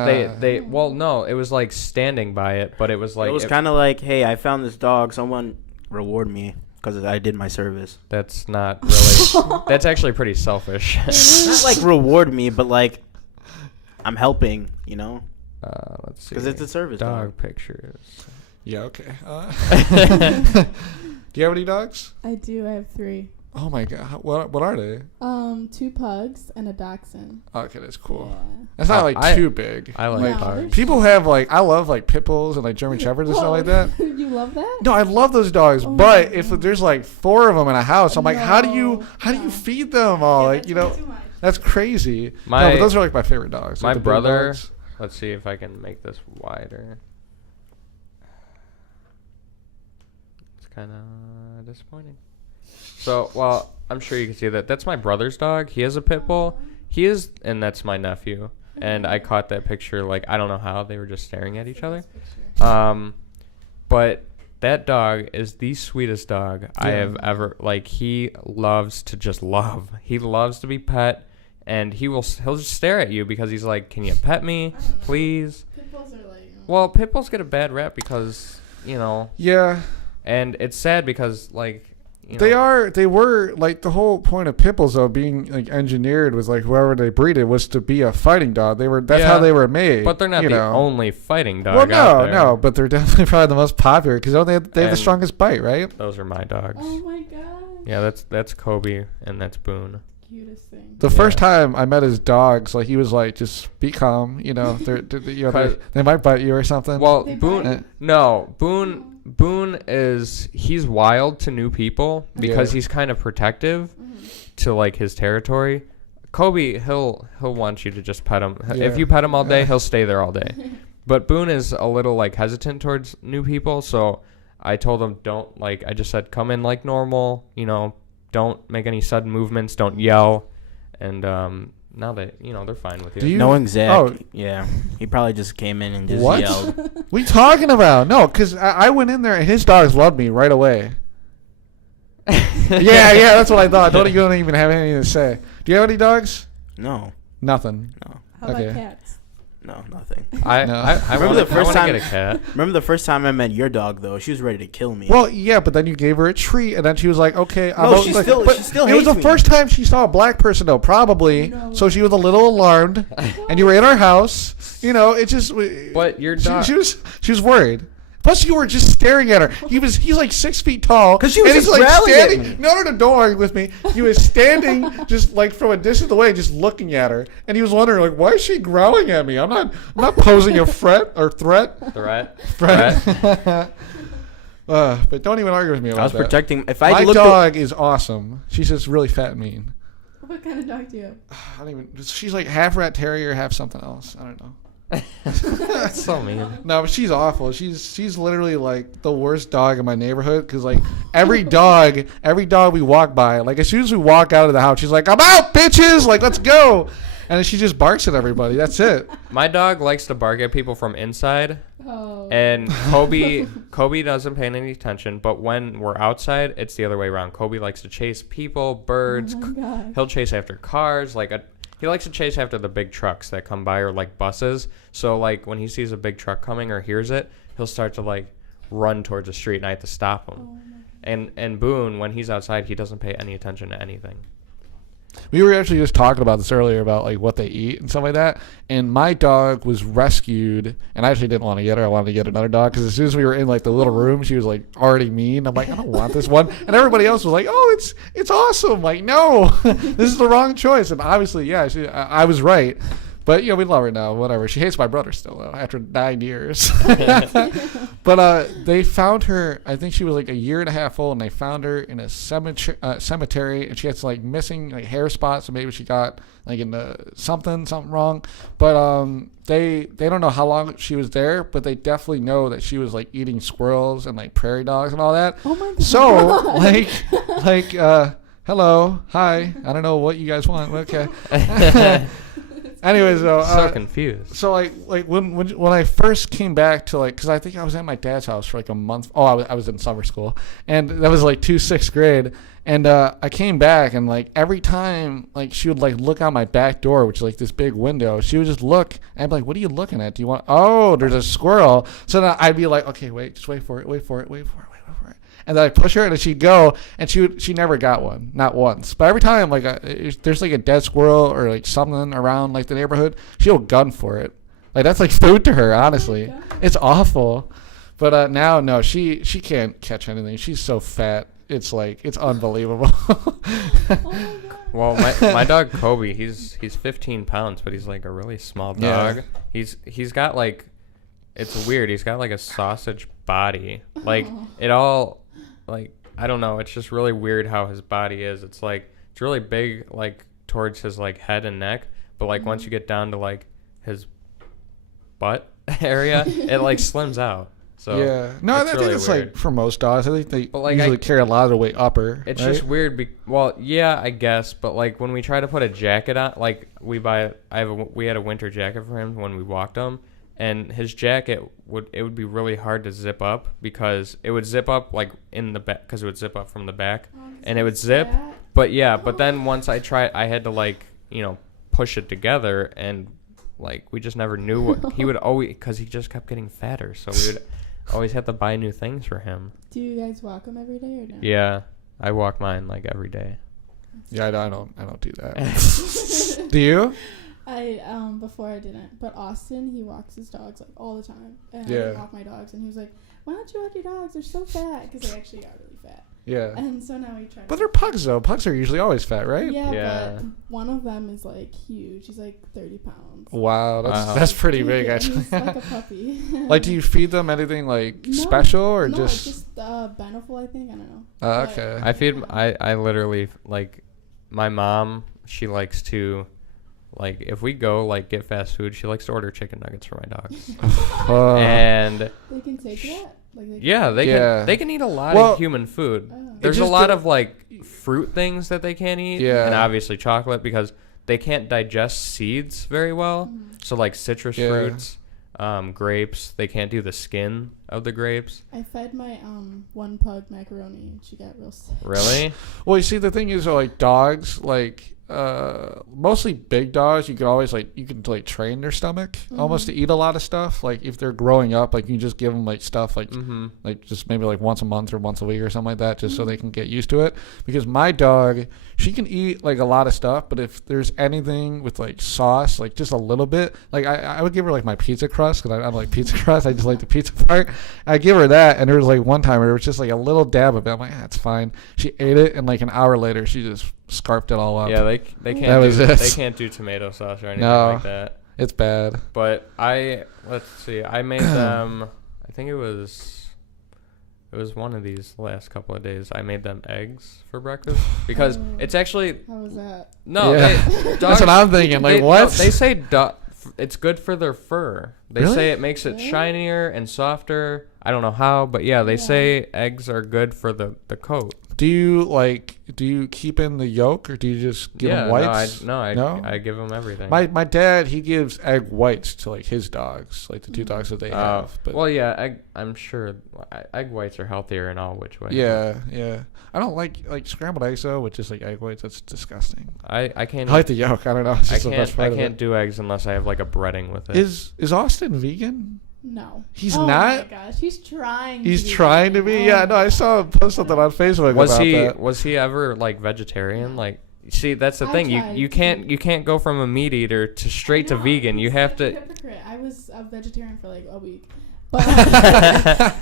well, no, it was like standing by it, but it was like... It was kind of like, hey, I found this dog. Someone reward me because I did my service. That's not really... That's actually pretty selfish. Not like reward me, but like I'm helping, you know? Let's see. Because it's a service dog pictures. Yeah, okay. Do you have any dogs? I do. I have 3. Oh my god, what are they? 2 pugs and a dachshund. Okay, that's cool. Yeah. That's not like too big. I like No, pugs. People have like, I love like pit bulls and like German shepherds and stuff like that. You love that? No, I love those dogs, Oh but my if God. there's like 4 of them in a house, I'm like, how do you No. feed them all? Yeah, Like, that's you know, way too much. that's crazy. No, My but those are like my favorite dogs. my like the big brother. dogs. Let's see if I can make this wider. It's kind of disappointing. So, well, I'm sure you can see that. That's my brother's dog. He has a pit bull. And that's my nephew. And I caught that picture, like, I don't know how. They were just staring at each other. But that dog is the sweetest dog I have ever, like, he loves to just love. He loves to be pet, and he'll just stare at you because he's like, can you pet me, please? Pit bulls are like. Well, pit bulls get a bad rap because, you know, Yeah. and it's sad because, like, you know, They were like, the whole point of pit bulls though being like engineered was like whoever they breeded was to be a fighting dog. That's how they were made. but they're not you the know. only fighting dog Well, out there. no, but they're definitely probably the most popular because they have the And strongest bite, right? Those are my dogs. Oh my gosh. Yeah, that's Kobe and that's Boone. Cutest thing. The Yeah. first time I met his dogs, like he was like, just be calm, you know, they might bite you or something. Well, They Boone, bite? no, Boone he's wild to new people because Yeah. he's kind of protective to like his territory. Kobe, he'll want you to just pet him. Yeah. If you pet him all day, he'll stay there all day. But Boone is a little like hesitant towards new people, so I told him I just said come in like normal, you know, don't make any sudden movements, don't yell, and now that they're fine with you. Do you- Knowing Zach, Oh. yeah, he probably just came in and just What? yelled. What are you talking about? No, because I went in there and his dogs loved me right away. yeah, that's what I thought. Don't even have anything to say. Do you have any dogs? No, Nothing. no, How Okay. about cats? no, nothing. I No. Remember wanna- the first I time- wanna get a cat. Remember the first time I met your dog though? She was ready to kill me. Well, yeah, but then you gave her a treat, and then she was like, "Okay." I'm No, out- she like, still- but she still It was hates the me. first time she saw a black person, though, probably. No. So she was a little alarmed, and you were in our house. You know, it just. But your dog. She was worried. Plus, you were just staring at her. He's like 6 feet tall. 'Cause she was and he's just like growling at standing. me. No, don't argue with me. He was standing just like from a distance away, just looking at her, and he was wondering like, why is she growling at me? I'm not posing a threat. Threat. But don't even argue with me about I was that. protecting. If My I looked, dog is awesome. She's just really fat and mean. What kind of dog do you have? I don't even. She's like half rat terrier, half something else. I don't know. That's so mean. No, but she's awful. She's literally like the worst dog in my neighborhood because like every dog we walk by, like as soon as we walk out of the house, she's like, "I'm out, bitches! Like let's go," and then she just barks at everybody. That's it. My dog likes to bark at people from inside, Oh. and Kobe doesn't pay any attention. But when we're outside, it's the other way around. Kobe likes to chase people, birds. Oh my God. He'll chase after cars. He likes to chase after the big trucks that come by or like buses. So like when he sees a big truck coming or hears it, he'll start to like run towards the street, and I have to stop him. Oh my God. And Boone, when he's outside, he doesn't pay any attention to anything. We were actually just talking about this earlier about like what they eat and stuff like that. And my dog was rescued, and I actually didn't want to get her. I wanted to get another dog because as soon as we were in like the little room, she was like already mean. I'm like, I don't want this one. And everybody else was like, oh, it's awesome. Like, no, this is the wrong choice. And obviously, yeah, I was right. But we love her now. Whatever. She hates my brother still though, after 9 years. But they found her. I think she was like a year and a half old, and they found her in a cemetery, and she had like missing like hair spots, so maybe she got like into something wrong. But they don't know how long she was there, but they definitely know that she was like eating squirrels and like prairie dogs and all that. Oh my God. So like hello, hi. I don't know what you guys want. Okay. Anyways, though, So confused. so like when I first came back to like, because I think I was at my dad's house for like a month. Oh, I was in summer school, and that was like 6th grade. And I came back, and like every time like she would like look out my back door, which is like this big window, she would just look, and I'd be like, "What are you looking at? Do you want? Oh, there's a squirrel." So then I'd be like, "Okay, wait, just wait for it. And then I push her, and then she'd go, and she never got one, not once. But every time, like, there's like a dead squirrel or like something around like the neighborhood, she'll gun for it. Like that's like food to her, honestly. God. It's awful. But now, no, she can't catch anything. She's so fat. it's like it's unbelievable. Oh my god. Well, my dog Kobe, he's 15 pounds, but he's like a really small dog. Yeah. He's got like, it's weird. He's got like a sausage body. Like it all, like I don't know. It's just really weird how his body is. It's like it's really big, like towards his like head and neck, but like once you get down to like his butt area, it like slims out. So yeah, no, I think it's weird. Like for most dogs, I think they usually carry a lot of the weight upper. It's right? just weird. Well, yeah, I guess, but like when we try to put a jacket on, like we had a winter jacket for him when we walked him, and his jacket would be really hard to zip up because it would zip up like in the back because it would zip up from the back, and it would zip. But yeah, but then once I tried, I had to like push it together, and like we just never knew what he would always because he just kept getting fatter, so we would. Always have to buy new things for him. Do you guys walk him every day or no? Yeah, I walk mine like every day. Yeah, I don't do that. Do you? I before I didn't, but Austin, he walks his dogs like all the time, and Yeah. I walk my dogs, and he was like, "Why don't you walk your dogs? They're so fat," because they actually got really fat. Yeah. And so now we try. But they're pugs though. Pugs are usually always fat, right? Yeah, but one of them is like huge. He's like 30 pounds. Wow, that's pretty big actually. He's like a puppy. Like, do you feed them anything like No, special or no, just? just Beneful, I think. I don't know. Okay. I feed. I literally like my mom. She likes to. Like, if we go, like, get fast food, she likes to order chicken nuggets for my dogs. And they can take that? Like they can eat a lot of human food. Oh. There's a lot of, like, fruit things that they can't eat. Yeah. And obviously chocolate because they can't digest seeds very well. So, like, citrus fruits, grapes, they can't do the skin of the grapes. I fed my one pug macaroni, and she got real sick. Really? Well, you see, the thing is, like, dogs, like, mostly big dogs, you can train their stomach almost to eat a lot of stuff. Like if they're growing up, like you just give them like stuff like just maybe like once a month or once a week or something like that, just so they can get used to it. Because my dog, she can eat like a lot of stuff, but if there's anything with like sauce, like just a little bit, like I would give her like my pizza crust because I like pizza crust. I just like the pizza part. I give her that, and there was like one time where it was just like a little dab of it. I'm like, that's fine. She ate it, and like an hour later, she just scarfed it all up. Yeah, they can't do tomato sauce or anything like that. It's bad. But let's see, I made them. I think it was one of these last couple of days. I made them eggs for breakfast because it's actually. How was that? No, dogs, that's what I'm thinking. Like what? No, they say it's good for their fur. They really? say it makes it shinier and softer. I don't know how, but yeah, they say eggs are good for the coat. Do you keep in the yolk or do you just give them whites? I give them everything. My dad, he gives egg whites to like his dogs, like the two dogs that they have. But well, yeah, I'm sure egg whites are healthier in all which way. Yeah. I don't like scrambled eggs though, with just like egg whites. That's disgusting. I can't. I like the yolk. I don't know. It's just I can't do eggs unless I have like a breading with it. Is Austin vegan? No. He's not? Oh my gosh, he's trying to be? Yeah, no, I saw him post something on Facebook about that. Was he ever like vegetarian? Like, see, that's the thing. You can't go from a meat eater to straight to vegan. You have to. Hypocrite. I was a vegetarian for like a week. But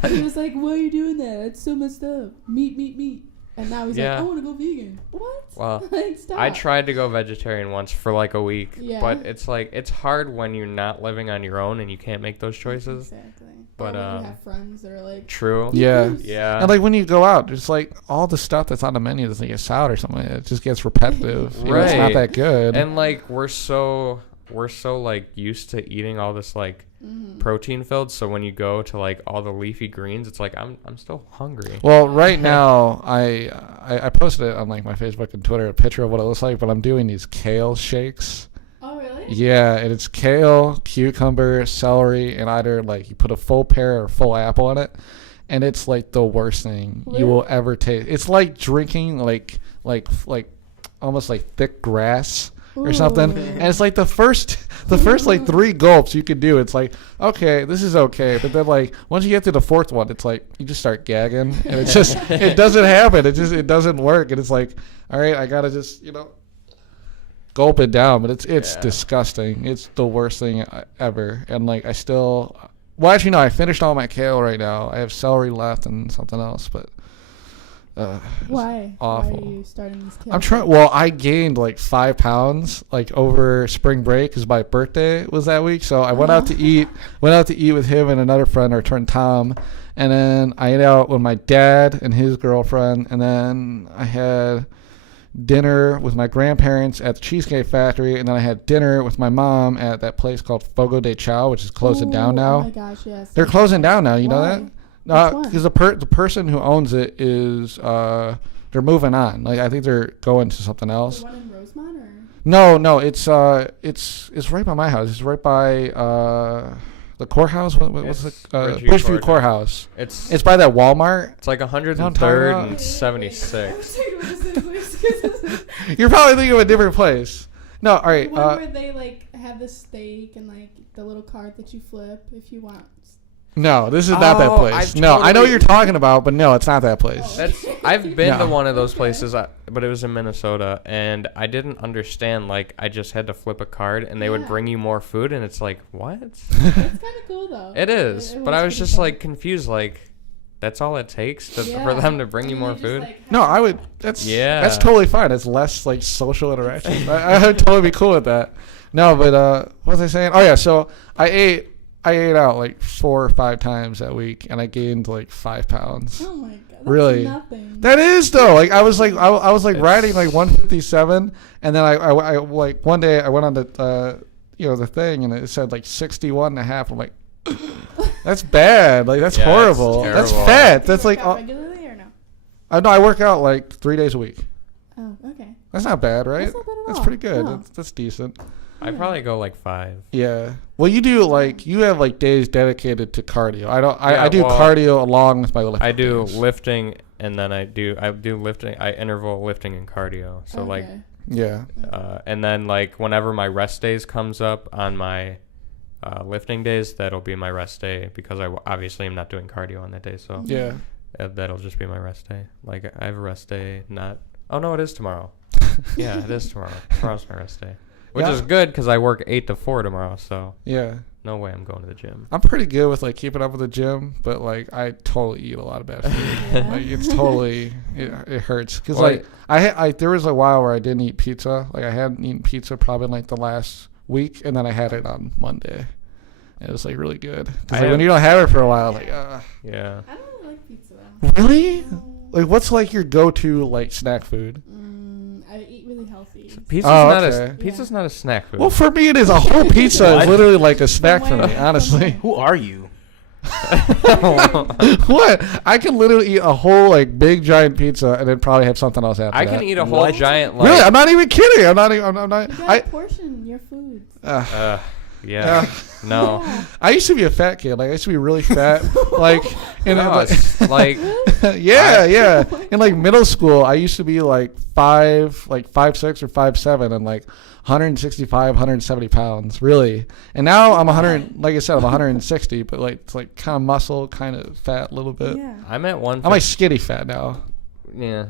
he was like, "Why are you doing that? That's so messed up. Meat." And now he's like, "I want to go vegan." What? Well, like, stop. I tried to go vegetarian once for like a week, but it's hard when you're not living on your own and you can't make those choices. Exactly. But you have friends that are like, true. Yeah. And like when you go out, it's like all the stuff that's on the menu that's like a salad or something. It just gets repetitive. Right. It's not that good. And like we're so like used to eating all this like protein filled, so when you go to like all the leafy greens, it's like I'm still hungry. Well, right now I posted it on like my Facebook and Twitter, a picture of what it looks like, but I'm doing these kale shakes. Oh really? Yeah, and it's kale, cucumber, celery, and either like you put a full pear or full apple in it, and it's like the worst thing you will ever taste. It's like drinking like almost like thick grass or something. And it's like the first like 3 gulps you can do, it's like, okay, this is okay, but then like once you get to the 4th one, it's like you just start gagging, and it's just it doesn't happen. It doesn't work, and it's like, all right, I gotta just gulp it down. But it's disgusting. It's the worst thing ever. And like I finished all my kale right now. I have celery left and something else, but Why? Awful. Why are you starting this keto? I'm trying. Well, I gained like 5 pounds like over spring break because my birthday was that week. So I went out to eat. Went out to eat with him and another friend, our friend Tom, and then I ate out with my dad and his girlfriend, and then I had dinner with my grandparents at the Cheesecake Factory, and then I had dinner with my mom at that place called Fogo de Chao, which is closing down now. Oh my gosh, yes. They're closing down now. You know Why? that? Because the person who owns it is they're moving on. Like I think they're going to something else. The one in Rosemont, or? No, it's right by my house. It's right by the courthouse. What's it? Bridgeview Courthouse. It's by that Walmart. It's like 103rd and 76. You're probably thinking of a different place. No, all right. The one where they like have the steak and like the little cart that you flip if you want. No, this is not that place. I know what you're talking about, but no, it's not that place. I've been to one of those places, but it was in Minnesota, and I didn't understand. Like, I just had to flip a card, and they would bring you more food, and it's like, what? It's kind of cool, though. It is, but I was just, like, confused. Like, that's all it takes for them to bring you more food? Like, No, I would. That's totally fine. It's less, like, social interaction. I would totally be cool with that. No, but what was I saying? Oh, yeah, so I ate out like 4 or 5 times that week, and I gained like 5 pounds. Oh my god! That's really? Nothing. That is though. Like I was riding like 157, and then I like one day I went on the the thing, and it said like 61.5. I'm like, that's bad. Like that's horrible. That's fat. That's like regularly or no? No, I work out like 3 days a week. Oh, okay. That's not bad, right? That's not bad at all. That's pretty good. No. That's decent. I probably go like 5. Yeah. Well, you do you have like days dedicated to cardio. I do cardio along with my lifting. I do lifting, and then I do lifting. I interval lifting and cardio. So and then like whenever my rest days comes up on my lifting days, that'll be my rest day because I obviously am not doing cardio on that day. So that'll just be my rest day. Like I have a rest day. Oh no, it is tomorrow. Yeah, it is tomorrow. Tomorrow's my rest day. Which is good because I work 8 to 4 tomorrow, so no way I'm going to the gym. I'm pretty good with like keeping up with the gym, but like I totally eat a lot of bad food. Like it's totally it hurts because like I there was a while where I didn't eat pizza. Like I hadn't eaten pizza probably like the last week, and then I had it on Monday. And it was like really good because like, when you don't have it for a while, like I don't really like pizza though. Really? No. Like what's like your go-to like snack food? I eat really healthy. Pizza's not a snack food. Well, for me, it is. A whole pizza is literally like a snack for me, honestly. Who are you? What? I can literally eat a whole like big giant pizza and then probably have something else after I that. can eat a whole giant. Like, really? I'm not even kidding. I'm not. You gotta portion your foods. Yeah. No. Yeah. I used to be a fat kid. Like I used to be really fat. Like in like yeah. In like middle school, I used to be like 5'6" or 5'7" and like 165, 170 pounds, really. And now I'm 100. Like I said, I'm 160, but like it's like kind of muscle, kind of fat, a little bit. Yeah. I'm at 1. I'm like skinny fat now. Yeah.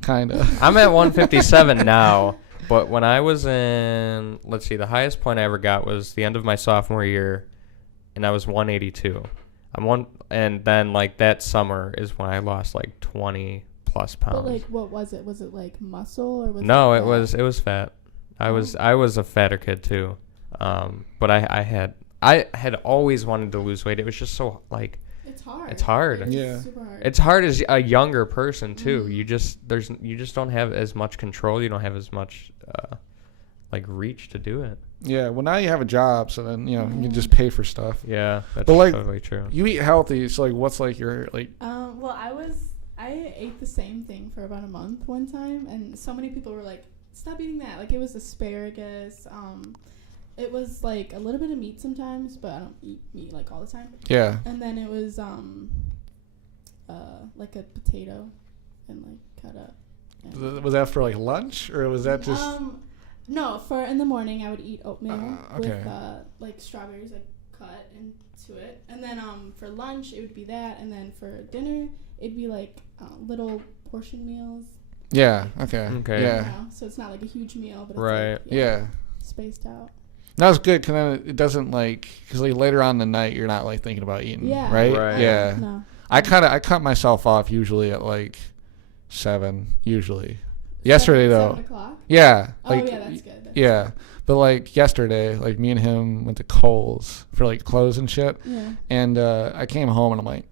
Kind of. I'm at 157 now. But when I was in, let's see, the highest point I ever got was the end of my sophomore year, and I was 182. And then like that summer is when I lost like 20 plus pounds. But like, what was it? Was it like muscle or was No, it it was fat. I was a fatter kid too. But I had always wanted to lose weight. It was just so like. It's hard. It's super hard. It's hard as a younger person too. You just don't have as much control. You don't have as much like reach to do it. Yeah. Well, now you have a job, so then you can just pay for stuff. Yeah, that's like, totally true. You eat healthy, so like, what's like your like? Well, I ate the same thing for about a month one time, and so many people were like, "Stop eating that!" Like it was asparagus. It was like a little bit of meat sometimes, but I don't eat meat like all the time. Yeah. And then it was like a potato and like cut up. Was that for like lunch or was that just? No, for in the morning I would eat oatmeal with like strawberries like cut into it, and then for lunch it would be that, and then for dinner it'd be like little portion meals. Yeah. Okay. Yeah. You know? So it's not like a huge meal, but it's right. Like, spaced out. That was good because then it doesn't like because like later on in the night you're not like thinking about eating. Yeah. Right. Right. Yeah. No. I cut myself off usually at like 7 usually. Yesterday though. 7 o'clock? Yeah. Oh, yeah, that's good. Yeah. But like yesterday, like me and him went to Kohl's for like clothes and shit. Yeah. And I came home and I'm like,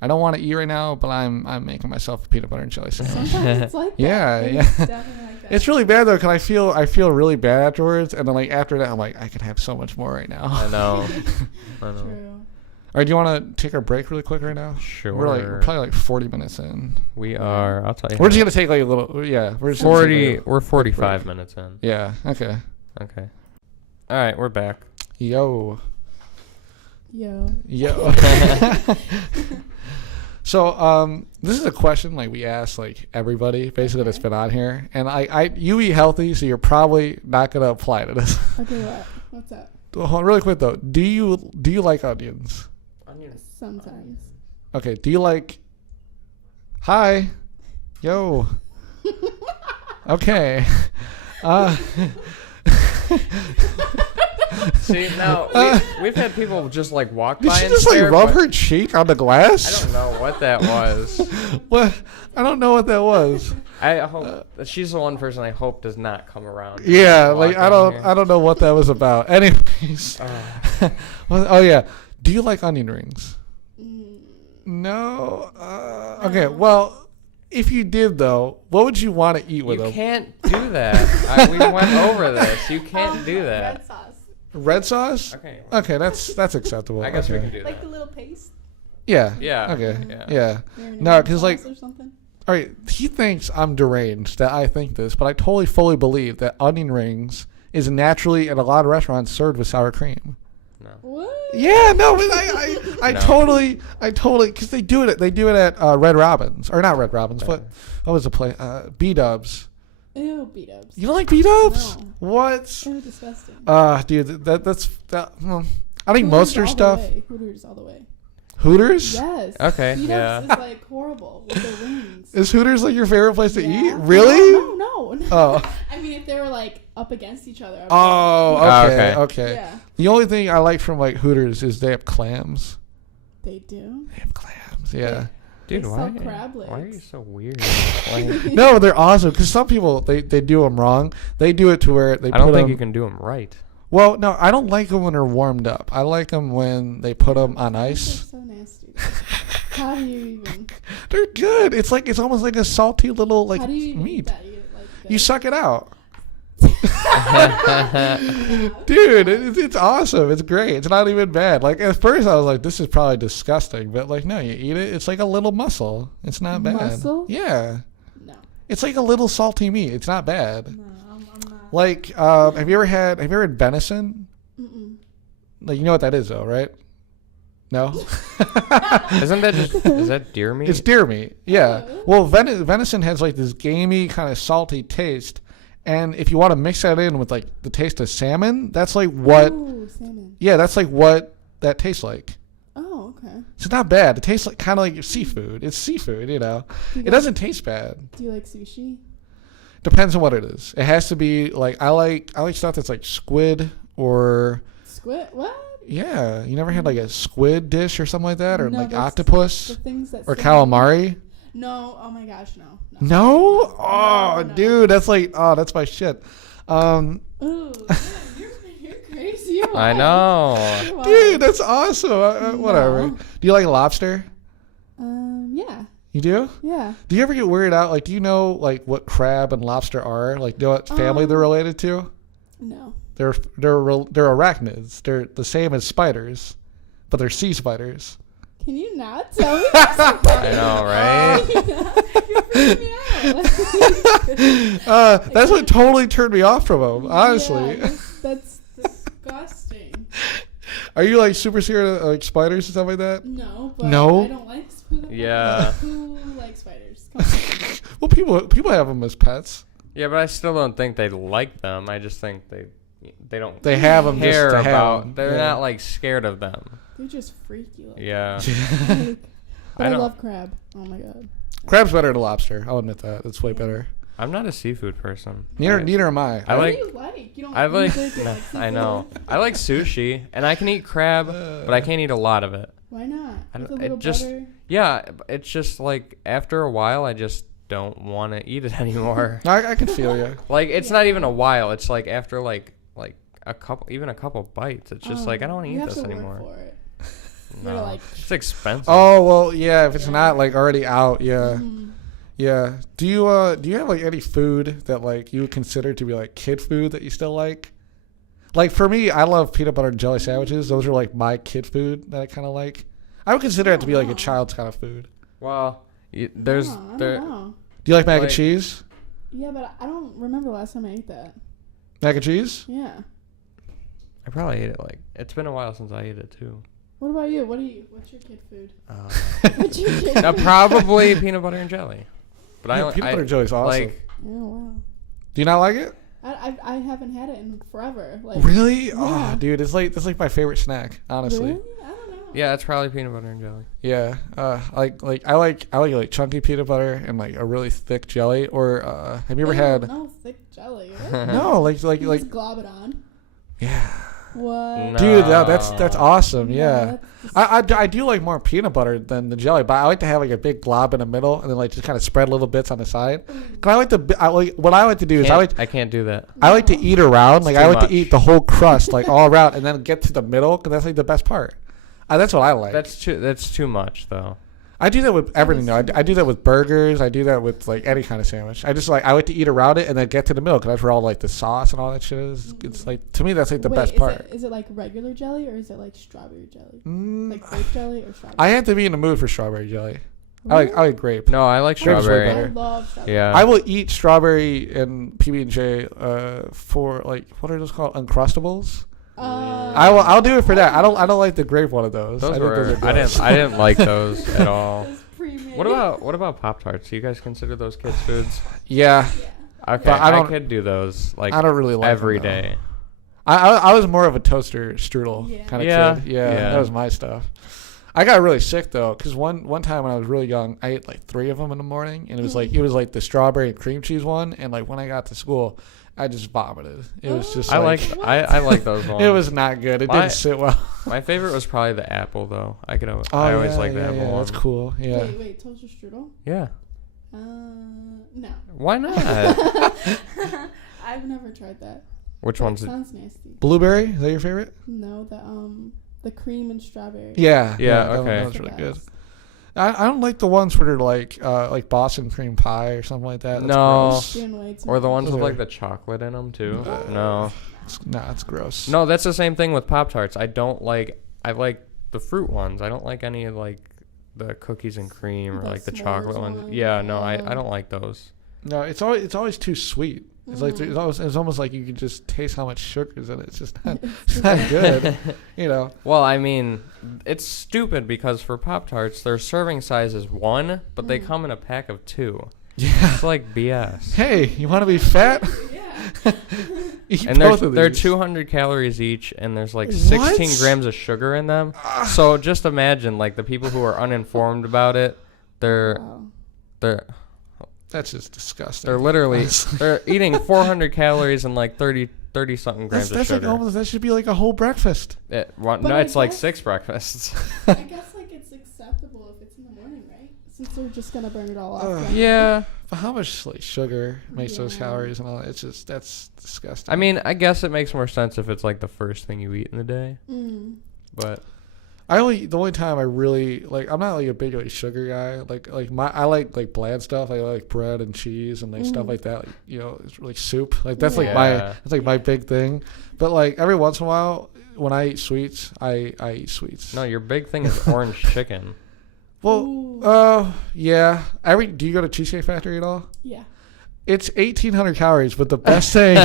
I don't want to eat right now, but I'm making myself a peanut butter and jelly sandwich. Sometimes it's like that. Yeah, It's yeah. definitely like that. It's really bad though, cause I feel really bad afterwards, and then like after that, I'm like, I could have so much more right now. I know. I know. True. All right, do you want to take our break really quick right now? Sure. We're probably like 40 minutes in. We are. I'll tell you. We're just gonna take like a little. Yeah, we're just gonna take, 40. like, We're a 45 break. minutes in. Yeah. Okay. Okay. All right, we're back. Yo. Yo. So this is a question like we ask like everybody basically that's been on here, and you eat healthy, so you're probably not gonna apply to this. Okay, what's up? Hold on, really quick though, do you like onions? Onions. Sometimes. Okay, do you like? Hi, yo. Okay. See, now we've had people just like walk Did by she and just like stare, rub but her cheek on the glass? I don't know what that was. What? I don't know what that was. I hope that she's the one person I hope does not come around. Yeah, like walking here. I don't know what that was about. Anyways. Oh yeah. Do you like onion rings? No. Okay. Well, if you did though, what would you want to eat with You them? can't do that. We went over this. You can't do that. Red sauce. Red sauce? Okay. Okay, that's acceptable. I guess we Okay. can do Like that. the little paste. Yeah. Yeah. Okay. Yeah. Yeah. Marinara No, 'cause, like- sauce or something. All right. He thinks I'm deranged that I think this, but I totally fully believe that onion rings is naturally at a lot of restaurants served with sour cream. No. What? Yeah, no, but I No. totally, because they do it at Red Robin's, or not Red Robin's, what was the place? B-Dubs. Ew, B-dubs. You don't like B-Dubs? No. What? Ew, disgusting. Dude, that's I think most of their stuff. Hooters all the way. Hooters? Yes. Okay, B-dubs yeah. is like horrible with the wings. Is Hooters like your favorite place to Yeah. eat? Really? No. Oh. I mean, if they were like up against each other. I'd be Oh, like, okay, okay. okay. Yeah, The only thing I like from like Hooters is they have clams. they do. They have clams, yeah. Dude, They why? sell crab Why are you legs. so weird? Like, No, they're awesome because some people they do them wrong. They do it to where they I don't put think them. you can do them right. Well, no, I don't like them when they're warmed up. I like them when they put them on They're ice. so nasty. How do you even? They're good. It's almost like a salty little like How do you even meat. eat that? Like You this? suck it out. Dude, it's awesome. It's great. It's not even bad. Like at first I was like, this is probably disgusting, but like no, you eat it. It's like a little mussel. It's not bad. Mussel? Yeah, No, it's like a little salty meat. It's not bad. no, I'm not. Like, have you ever had venison? Mm-mm. Like you know what that is though, right? No. Isn't that just? Is that deer meat? It's deer meat. Yeah. Oh. Well, venison has like this gamey kind of salty taste, and if you want to mix that in with like the taste of salmon, that's like what. Ooh, salmon. Yeah, that's like what that tastes like. Oh, okay. So it's not bad. It tastes like kind of like seafood. It's seafood, you know. Do you It doesn't taste bad. Do you like sushi? Depends on what it is. It has to be like I like stuff that's like squid or Squid? What? yeah. You never had like a squid dish or something like that, or No, like that's octopus The things that or sting. calamari. No. Oh my gosh, no. No? Oh, No. dude, that's my shit. Ooh, you're crazy. You're I wild. know. You're wild. Dude, that's awesome. Whatever. No. Do you like lobster? Yeah. You do? Yeah. Do you ever get weirded out? Like, do you know like what crab and lobster are? Like, do you know what family they're related to? No. They're arachnids. They're the same as spiders, but they're sea spiders. Can you not tell me? I know, right? You're freaking me out. That's what totally turned me off from them. Honestly, Yeah, that's disgusting. are you like super scared of like spiders and stuff like that? No, but No? I don't like spiders. Yeah. Who likes spiders? Come on. Well, people have them as pets. Yeah, but I still don't think they like them. I just think they don't They have them just care to have about. 'em. They're Yeah. not like scared of them. They're just freaky. Like Yeah. Like, but I don't- love crab. Oh my god. Crab's better than lobster. I'll admit that. It's way better. I'm not a seafood person. Neither am I. I What like- do you like? You don't I like. music or, Nah, like, I know. seafood? I like sushi, and I can eat crab, but I can't eat a lot of it. Why not? I With don't- a little it just- butter. Yeah, it's just like after a while, I just don't want to eat it anymore. I can feel you. Like it's not even a while. It's like after like a couple bites. It's just like I don't want to eat this anymore. For it. No, Like, it's expensive. Oh well, yeah. If it's not like already out, yeah, yeah. Do you have like any food that like you would consider to be like kid food that you still like? Like for me, I love peanut butter and jelly sandwiches. Those are like my kid food that I kind of like. I would consider it to be like a child's kind of food. Well, I don't know. Do you like mac and Like- cheese? Yeah, but I don't remember last time I ate that. Mac and cheese? Yeah. I probably ate it like it's been a while since I ate it too. What about you? What's your kid food? What's your kid food? Probably peanut butter and jelly. But Yeah, peanut butter and jelly is awesome. Like Oh wow. Do you not like it? I haven't had it in forever. Like Really? Yeah. Oh, dude, that's like my favorite snack, honestly. Really? I don't know. yeah, it's probably peanut butter and jelly. Yeah. I like chunky peanut butter and like a really thick jelly. Or have you ever had? No thick jelly. Right? No, like You just glob it on. yeah. What? No. Dude, that's awesome. Yeah. Yeah, I do like more peanut butter than the jelly, but I like to have like a big glob in the middle and then like just kind of spread little bits on the side. 'Cause what I like to do is I can't do that. I like to eat around. Like It's I too like much. to eat the whole crust like all around and then get to the middle because that's like the best part. That's what I like. That's too much though. I do that with everything though. I do that with burgers. I do that with like any kind of sandwich. I like to eat around it and then get to the middle because that's where all like the sauce and all that shit is. It's like to me that's like the best part. Is it like regular jelly or is it like strawberry jelly? Mm, Like grape jelly or strawberry? I have to be in the mood for strawberry jelly. I like grape. No, I like Grape's way strawberry. I better. love strawberry. Yeah. I will eat strawberry and PB&J for like what are those called? Uncrustables. I'll do it for that. I don't like the grape one of those. Those I think those are I gross. didn't like those at all. It's pre-made. What about Pop-Tarts? Do you guys consider those kids' foods? Yeah, Yeah. Okay, But I I don't- could do those like I don't really like every them, though. day. I was more of a toaster strudel Yeah. kind of Yeah. kid. Yeah, Yeah. that was my stuff. I got really sick though, because one time when I was really young, I ate like 3 of them in the morning, and it was like the strawberry and cream cheese one, and like when I got to school, I just vomited. It was just I like like those ones. it was not good. It My- didn't sit well. My favorite was probably the apple though. I Oh, always yeah, like the yeah, apple yeah, one. that's cool. Yeah. Wait, toaster strudel? Yeah. No. Why not? I've never tried that. Which That one's it? sounds nasty. Blueberry, is that your favorite? No, the cream and strawberry. Yeah. Yeah, that okay. was The really good. best. I don't like the ones where they're like Boston cream pie or something like that. That's No. gross. Doing way too Or the much. ones with Okay. like the chocolate in them too. Uh, No. It's gross. No, that's the same thing with Pop-Tarts. I like the fruit ones. I don't like any of like the cookies and cream or The like the s'mores chocolate ones. ones. Yeah, no, I don't like those. No, it's always too sweet. It's like Mm. it's almost like you can just taste how much sugar's in it. It's just not it's not good. You know. Well, I mean, it's stupid because for Pop-Tarts, their serving size is 1, but they Mm. come in a pack of 2. Yeah. It's like BS. Hey, you want to be fat? Yeah. Eat And they're both of they're these. 200 calories each, and there's like 16 What? grams of sugar in them. Ah. So just imagine, like the people who are uninformed about it, they're Wow. That's just disgusting. they're literally Honestly. they're eating 400 calories and like 30 something grams That's of like sugar. almost that should be like a whole breakfast. But No, I it's like guess- 6 breakfasts. I guess like it's acceptable if it's in the morning, right? Since they're just gonna burn it all off. Ugh. right? Yeah. But how much like sugar makes those Yeah. calories and all that? It's just that's disgusting. I mean, I guess it makes more sense if it's like the first thing you eat in the day. Mm. But the only time I really like I'm not like a big like sugar guy. I like bland stuff. I like bread and cheese and like stuff Mm. like that. Like, you know, it's like soup. Like that's Yeah. my big thing. But like every once in a while when I eat sweets, I eat sweets. no, your big thing is orange chicken. Well, Ooh. yeah. Do you go to Cheesecake Factory at all? Yeah. It's 1,800 calories, but the best thing,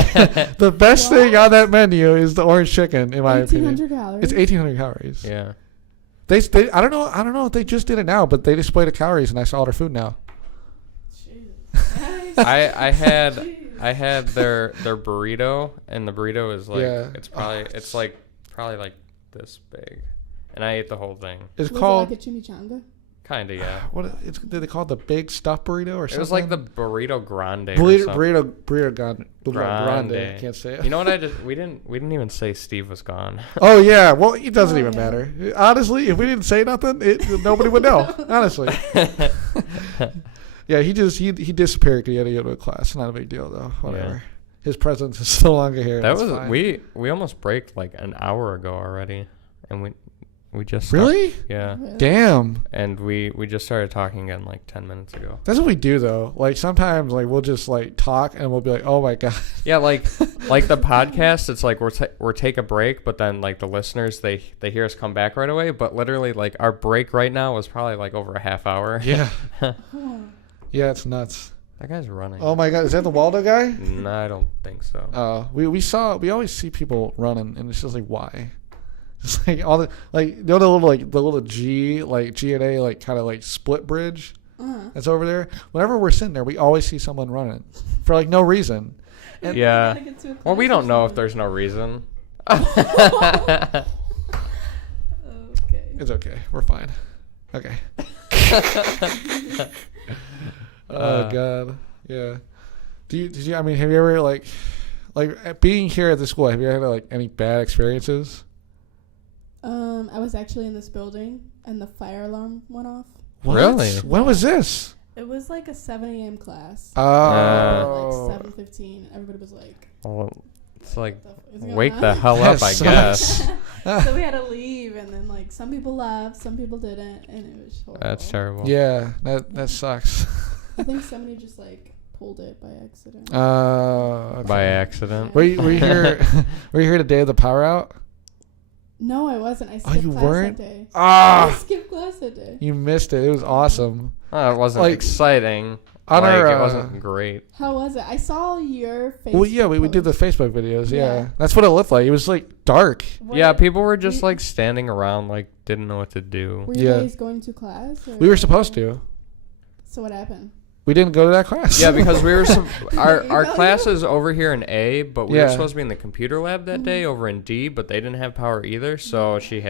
the best thing on that menu is the orange chicken. In my opinion, 1,800 calories. it's 1,800 calories. Yeah. They I don't know if they just did it now, but they display the calories and I saw all their food now. Jesus. I had Jeez. their burrito, and the burrito is like Yeah. it's probably like this big, and I ate the whole thing. It's Was called it like a chimichanga? Kinda, yeah. did they call it the big stuffed burrito or something? It was like the burrito grande. or burrito something. grande. Grande. I can't say it. You know what? We didn't even say Steve was gone. Oh yeah, well it doesn't Oh, even yeah. matter. Honestly, if we didn't say nothing, nobody would know. Honestly. Yeah, he disappeared because he had to go to a class. Not a big deal though. Whatever. Yeah. His presence is no longer here. That That's was fine. we almost braked like an hour ago already, and we just Really? Yeah. Really? Damn. And we just started talking again like 10 minutes ago. That's what we do though. Like sometimes like we'll just like talk and we'll be like, oh my god. Yeah, like the podcast, it's like we're take a break, but then like the listeners they hear us come back right away. But literally like our break right now was probably like over a half hour. Yeah. Oh. Yeah, it's nuts. That guy's running. Oh my god, is that the Waldo guy? No, I don't think so. We always see people running and it's just like why? It's like all the like you know the little G like G and A like kind of like split bridge that's over there. Whenever we're sitting there, we always see someone running for like no reason. And Yeah. Gotta get to a Well, we class or don't know if something. there's no reason. Okay. it's okay. We're fine. Okay. Oh god. Yeah. Did you? I mean, have you ever like being here at the school? Have you ever had like any bad experiences? I was actually in this building and the fire alarm went off. What? Really? When was this? It was like a 7 a.m. class. Oh. Like 7:15. Everybody was like, Well, it's like "What the f- is going wake on?" the hell up, I That guess. So we had to leave, and then like some people left, some people didn't, and it was horrible. That's terrible. Yeah, that sucks. I think somebody just like pulled it by accident. Okay. By accident. Were you here? Were you here the day of the power out? No, I wasn't. I Oh, skipped you class weren't? that day. I Ah, skipped class that day. you missed it. It was awesome. Oh, it wasn't Like, exciting. On Like, our, it wasn't great. How was it? I saw your face. Well, yeah, we did the Facebook videos. Yeah. Yeah. That's what it looked like. It was like dark. Yeah, people were just like standing around, like didn't know what to do. Were you Yeah. guys going to class? Or? We were supposed to. So what happened? We didn't go to that class. Yeah, because we were our You know? class is over here in A, but we were Yeah. supposed to be in the computer lab that day over in D, but they didn't have power either, so she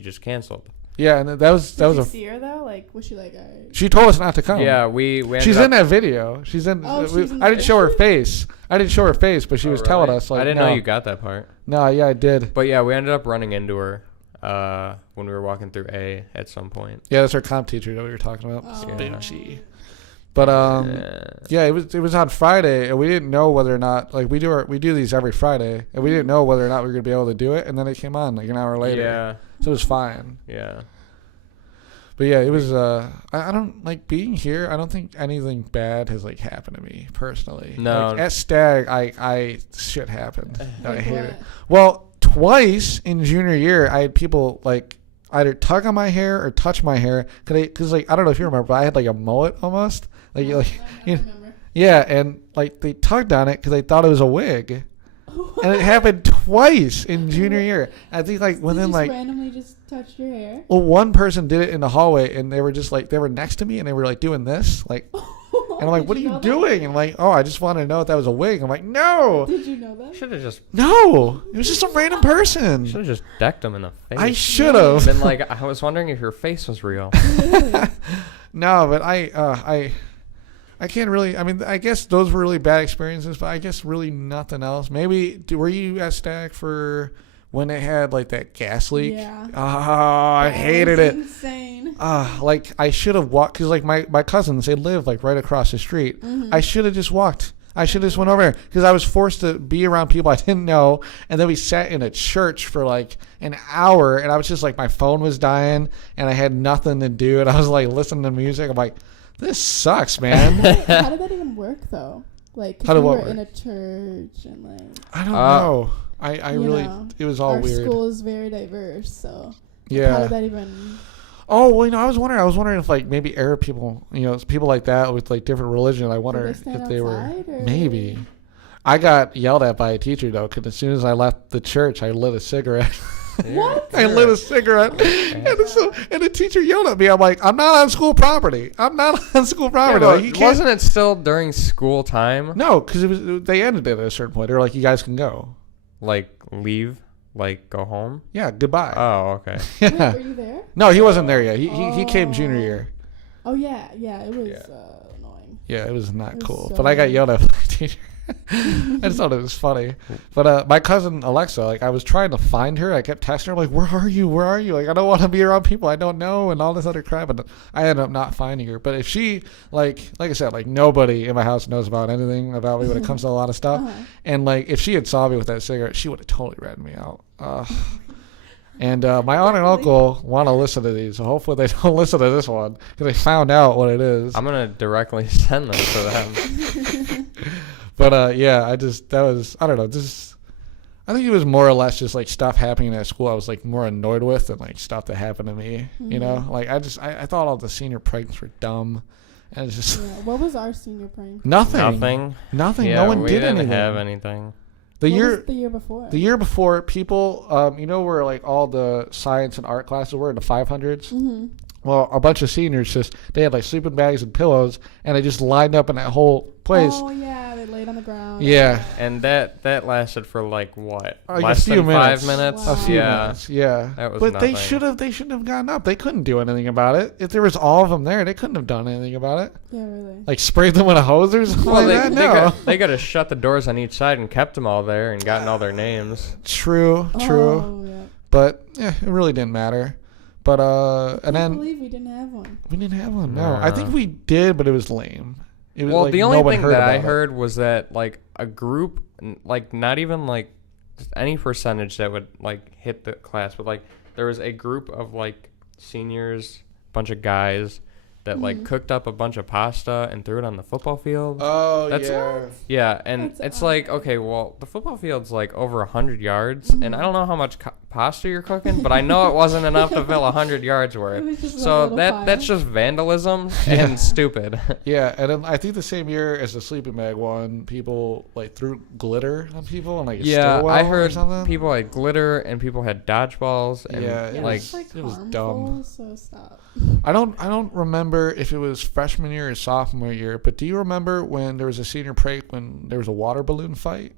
just canceled. Yeah, and that was Did you see her though? Like, was she like, alright? She told us not to come. Yeah, we ended She's up, in that video. She's in. Oh, she's in I didn't show her the- face. But she Oh, was telling really? us like. I didn't no. know you got that part. No, yeah, I did. But yeah, we ended up running into her when we were walking through A at some point. Yeah, that's our comp teacher that we were talking about. Oh. Big G. But yeah, it was on Friday, and we didn't know whether or not like we do these every Friday, and we didn't know whether or not we were gonna be able to do it, and then it came on like an hour later. Yeah, So it was fine. yeah. But yeah, it was. I don't like being here. I don't think anything bad has like happened to me personally. No. Like, at Stag, I shit happened. I Like hate what? it. Well, twice in junior year, I had people like either tug on my hair or touch my hair because like I don't know if you remember, but I had like a mullet almost. Like I you- remember. yeah, and like they tugged on it because they thought it was a wig, and it happened twice in junior year. I think like Did within you like. randomly just touch your hair? Well, one person did it in the hallway, and they were just like they were next to me, and they were like doing this, like, and I'm like, "What are you doing?" And like, "Oh, I just wanted to know if that was a wig." I'm like, "No, Did you know that? Should have just no, it was just a random person." decked him in the face. I should have. Been like, I was wondering if your face was real. No, but I can't really. I mean, I guess those were really bad experiences, but I guess really nothing else. Maybe were you at Stack for when they had like that gas leak? Yeah. Oh, I hated it. Insane. Like I should have walked because like my cousins, they live like right across the street. Mm-hmm. I should have just walked. I should have just went over there because I was forced to be around people I didn't know, and then we sat in a church for like an hour, and I was just like my phone was dying, and I had nothing to do, and I was like listening to music. I'm like, this sucks, man. Wait, how did that even work though? Like, 'cause How did we what were work? in a church and like. I don't know. I You really know, it was all our weird. school is very diverse, so. How Yeah. did that even? Oh well, I was wondering if like maybe Arab people, people like that with like different religion. I wonder Did they stand if they were outside, or- maybe. I got yelled at by a teacher though, because as soon as I left the church, I lit a cigarette. What? I lit a cigarette, and the teacher yelled at me. I'm like, I'm not on school property. I'm not on school Yeah, property. but Like, you can't- wasn't it still during school time? No, because they ended it at a certain point. They were like, you guys can go. Like leave, like go home. Yeah, goodbye. Oh, okay. Wait, Yeah. were you there? No, he wasn't there yet. He came junior Oh. year. Oh yeah, it was Yeah. annoying. Yeah, it was not It was cool. so But I got weird. yelled at by the teacher. I just thought it was funny. But my cousin Alexa, like I was trying to find her. I kept texting her like, "Where are you? Where are you?" Like I don't want to be around people I don't know and all this other crap. And I ended up not finding her. But if she like I said, like nobody in my house knows about anything about me when it comes to a lot of stuff. And like if she had saw me with that cigarette, she would have totally ratted me out. And my aunt and uncle want to listen to these, so hopefully they don't listen to this one because they found out what it is. I'm gonna directly send them to them. But yeah, I don't know, just I think it was more or less just like stuff happening at school I was like more annoyed with than like stuff that happened to me. You know, like I thought all the senior pranks were dumb, and it's just What was our senior prank? nothing. Yeah, No one we did didn't anything. have anything. What was the year before? The year before, people, you know where like all the science and art classes were in the 500s? Mm-hmm. Well, a bunch of seniors they had like sleeping bags and pillows, and they just lined up in that whole place. Oh yeah, they laid on the ground. Yeah. And that lasted for like what? Like Less a few than minutes. 5 minutes? Wow. A few Yeah. minutes, yeah. That was but nothing. they shouldn't have gotten up. They couldn't do anything about it. If there was all of them there, they couldn't have done anything about it. Yeah, really. Like sprayed them with a hose or something Well, like that? No. they got to shut the doors on each side and kept them all there and gotten all their names. True. Oh, yeah. But yeah, it really didn't matter. But I and then believe we didn't have one. we didn't have one. No, I think we did, but it was lame. It was Well, like the no only one thing heard that I about it. heard was that like a group, like not even like any percentage that would like hit the class, but like there was a group of like seniors, bunch of guys that like cooked up a bunch of pasta and threw it on the football field. Oh, That's- yeah. Yeah, and That's it's like, okay, well, the football field's like over 100 yards, and I don't know how much pasta you're cooking, but I know it wasn't enough to fill 100 yards It worth. was just like a So little that's pile. just vandalism Yeah. and stupid. Yeah, and then I think the same year as the sleeping bag one, people like threw glitter on people and like a Yeah, stairwell I or heard something. people had glitter and people had dodgeballs and Yeah, Yeah, like it's like it was harmful, dumb. So stop. I don't remember if it was freshman year or sophomore year, but do you remember when there was a senior prank when there was a water balloon fight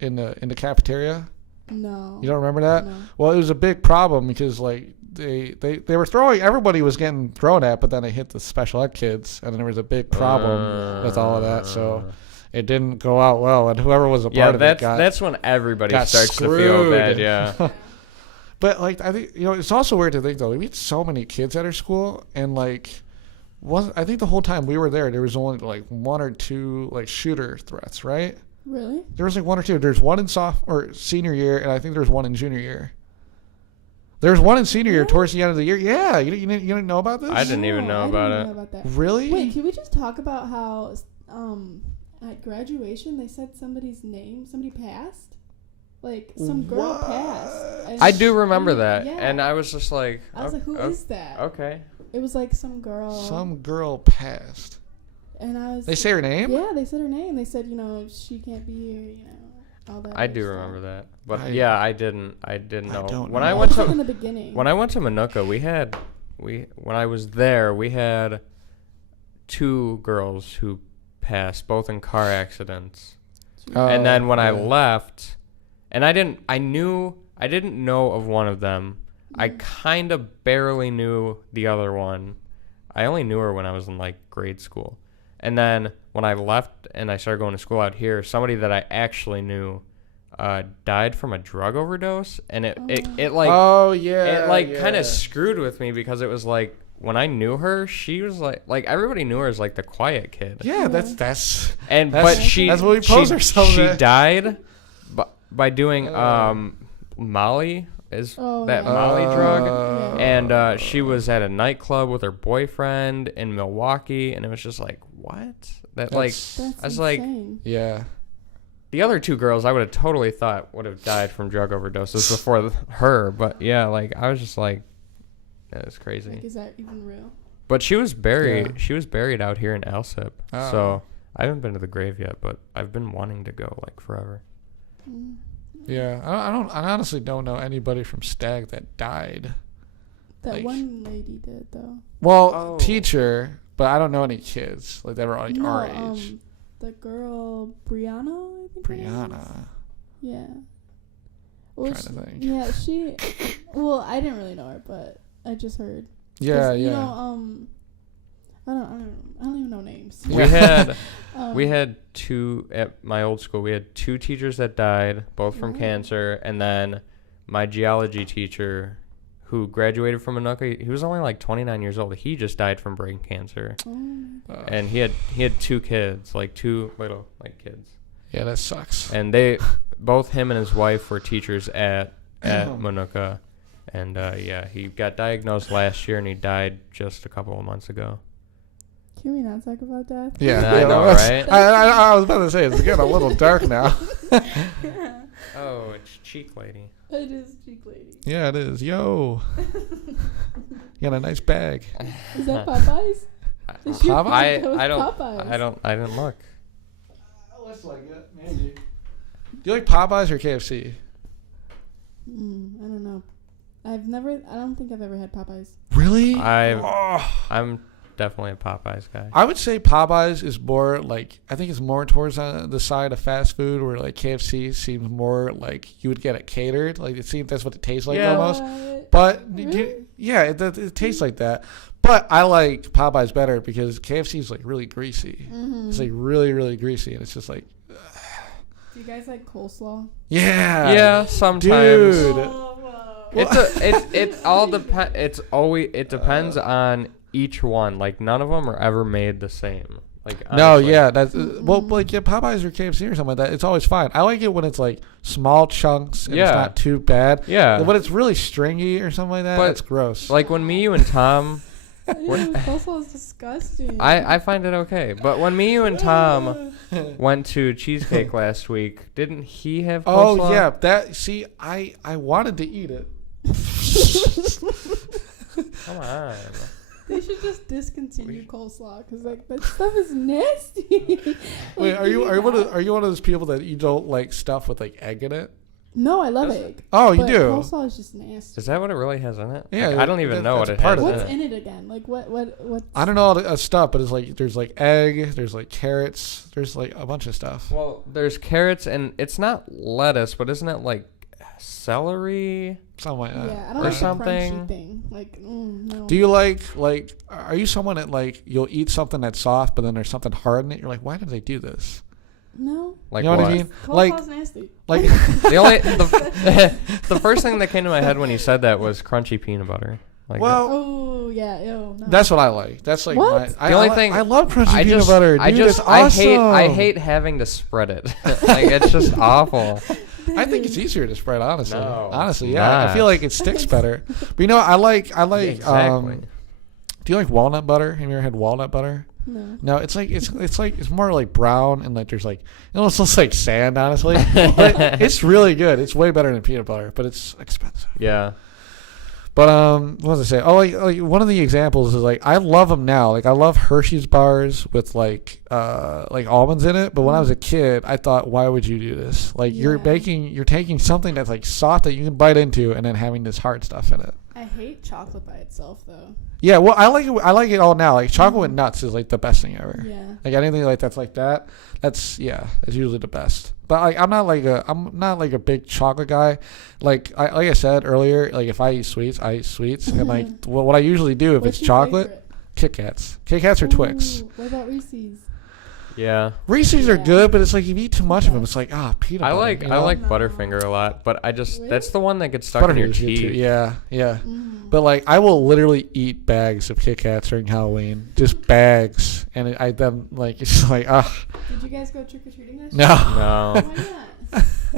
in the cafeteria? No. You don't remember that? No. Well, it was a big problem because like they were throwing, everybody was getting thrown at, but then they hit the special ed kids, and then there was a big problem with all of that. So it didn't go out well, and whoever was a part of it got. that's when everybody got starts to feel screwed. bad. Yeah. But like I think it's also weird to think though. We had so many kids at our school, and like I think the whole time we were there was only like one or two like shooter threats, right? Really? There was like one or two. There's one in senior year, and I think there's one in junior year. There's one in senior year towards the end of the year. Yeah, you didn't know about this? I didn't even know about it. That. Really? Wait, can we just talk about how at graduation they said somebody's name, somebody passed? Like some girl What? passed. And I do remember that, Yeah. and I was just like, I was like, who is that? Okay. It was like some girl. Some girl passed. And I was. They say her name? Yeah, they said her name. They said, she can't be here. All that. I other do stuff. remember that, but I I didn't know. don't When know. I It went was like in to the beginning. when I went to Manuka, when I was there, we had 2 girls who passed, both in car accidents. And then when I left, and I didn't know of one of them. I kind of barely knew the other one. I only knew her when I was in like grade school. And then when I left and I started going to school out here, somebody that I actually knew died from a drug overdose, and it like Oh yeah. it like yeah. kind of screwed with me because it was like when I knew her, she was like everybody knew her as like the quiet kid. Yeah, that's And That's- but she that's what we pose ourselves she as. died by doing Molly Yeah. Molly drug. Yeah. And she was at a nightclub with her boyfriend in Milwaukee, and it was just like, what? That like That's- That's I was like, insane. yeah. the other 2 girls I would have totally thought would have died from drug overdoses before her, but yeah, like I was just like, that is crazy. Like, is that even real? But she was buried. Yeah. She was buried out here in Alsip. Oh. So I haven't been to the grave yet, but I've been wanting to go like forever. Mm. Yeah, I honestly don't know anybody from Stag that died. That Like- one lady did though. Well, Oh. teacher, but I don't know any kids like that were like No, our age. the girl Brianna, I think. her name is. Brianna. Yeah. Well, Trying to think. Yeah, she. Well, I didn't really know her, but I just heard. 'Cause, Yeah, You yeah. know, I don't even know names. We had two at my old school. We had two teachers that died, both from cancer, and then my geology teacher, who graduated from Manuka, he was only like 29 years old. He just died from brain cancer, and he had two kids, like two little like kids. Yeah, that sucks. And both him and his wife were teachers at Manuka, and he got diagnosed last year, and he died just a couple of months ago. Can we not talk about that? Yeah, I know, right? I was about to say it's getting a little dark now. Oh, it's Cheek Lady. It is Cheek Lady. Yeah, it is. Yo, you got a nice bag. Is that Popeyes? I didn't look. Looks like it, maybe. Do you like Popeyes or KFC? I don't know. I don't think I've ever had Popeyes. Really? I'm definitely a Popeyes guy. I would say Popeyes is more like, I think it's more towards the side of fast food, where like KFC seems more like you would get it catered. Like it seems that's what it tastes like almost. But really? It tastes like that. But I like Popeyes better because KFC is like really greasy. Mm-hmm. It's like really, really greasy, and it's just like. Do you guys like coleslaw? Yeah. Yeah, sometimes. Dude. It depends on each one. Like none of them are ever made the same. Like honestly. No, yeah, that's like Popeyes or KFC or something like that. It's always fine. I like it when it's like small chunks and it's not too bad. Yeah. When it's really stringy or something like that, it's gross. Like when you and Tom. Coleslaw is disgusting. I find it okay, but when you and Tom went to Cheesecake last week, didn't he have coleslaw? Oh yeah, I wanted to eat it. Come on. They should just discontinue coleslaw because like that stuff is nasty. Wait, are you one of those people that you don't like stuff with like egg in it? No, I love egg. Oh, you but do? Coleslaw is just nasty. Is that what it really has in it? Yeah, like, I don't even know what it has. What's in it again? Like what? I don't know all the stuff, but it's like there's like egg, there's like carrots, there's like a bunch of stuff. Well, there's carrots and it's not lettuce, but isn't it like celery? Something like that. Yeah, I don't or like something. The crunchy thing. Like, no. Do you like? Are you someone that like you'll eat something that's soft, but then there's something hard in it? You're like, why did they do this? No. Like you know what I mean? Coleslaw's nasty. Like the first thing that came to my head when you said that was crunchy peanut butter. Like oh yeah, ew, no. That's what I like. That's like what? the only thing I love crunchy peanut butter. Dude, it's awesome. I hate having to spread it. Like it's just awful. I think it's easier to spread, honestly. No, honestly, yeah. I feel like it sticks better. But you know, I like. Exactly. Do you like walnut butter? Have you ever had walnut butter? No. No, it's more like brown and like there's like it almost looks like sand, honestly. But it's really good. It's way better than peanut butter, but it's expensive. Yeah. But what was I say? Oh, like one of the examples is like I love them now. Like I love Hershey's bars with like almonds in it. But when I was a kid, I thought, why would you do this? Like you're taking something that's like soft that you can bite into, and then having this hard stuff in it. I hate chocolate by itself though. Yeah, well, I like it all now. Like chocolate with nuts is like the best thing ever. Yeah. Like anything like that's like that. That's usually the best. But like I'm not like a big chocolate guy. Like I said earlier, like if I eat sweets, and like what I usually do if What's it's your chocolate, favorite? Kit Kats or Twix. What about Reese's? Yeah. Reese's are good, but it's like if you eat too much of them, it's like peanut butter. I like Butterfinger a lot, but that's the one that gets stuck in your teeth. Yeah. But like I will literally eat bags of Kit Kats during Halloween, just bags, and I then like it's like Did you guys go trick or treating this? No. No.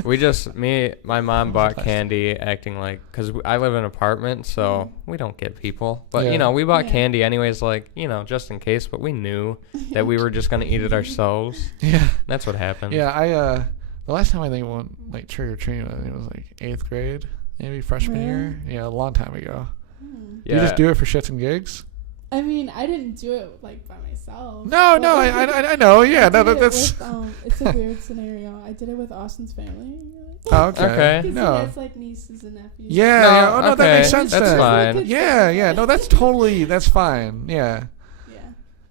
Why not? My mom bought candy acting like, because I live in an apartment, so we don't get people. But, we bought candy anyways, like, just in case. But we knew that we were just going to eat it ourselves. Yeah. That's what happened. Yeah, the last time I think I went, like, trick-or-treating, I think it was, like, 8th grade, maybe freshman year. Yeah, a long time ago. Yeah. You just do it for shits and gigs? I mean, I didn't do it, like, by myself. No, I know, yeah. No, that's... It's a weird scenario. I did it with Austin's family. Oh, okay. Because no. he has, like, nieces and nephews. Yeah. Oh, no, that makes sense That's then. fine. Yeah. No, that's fine. Yeah. Yeah.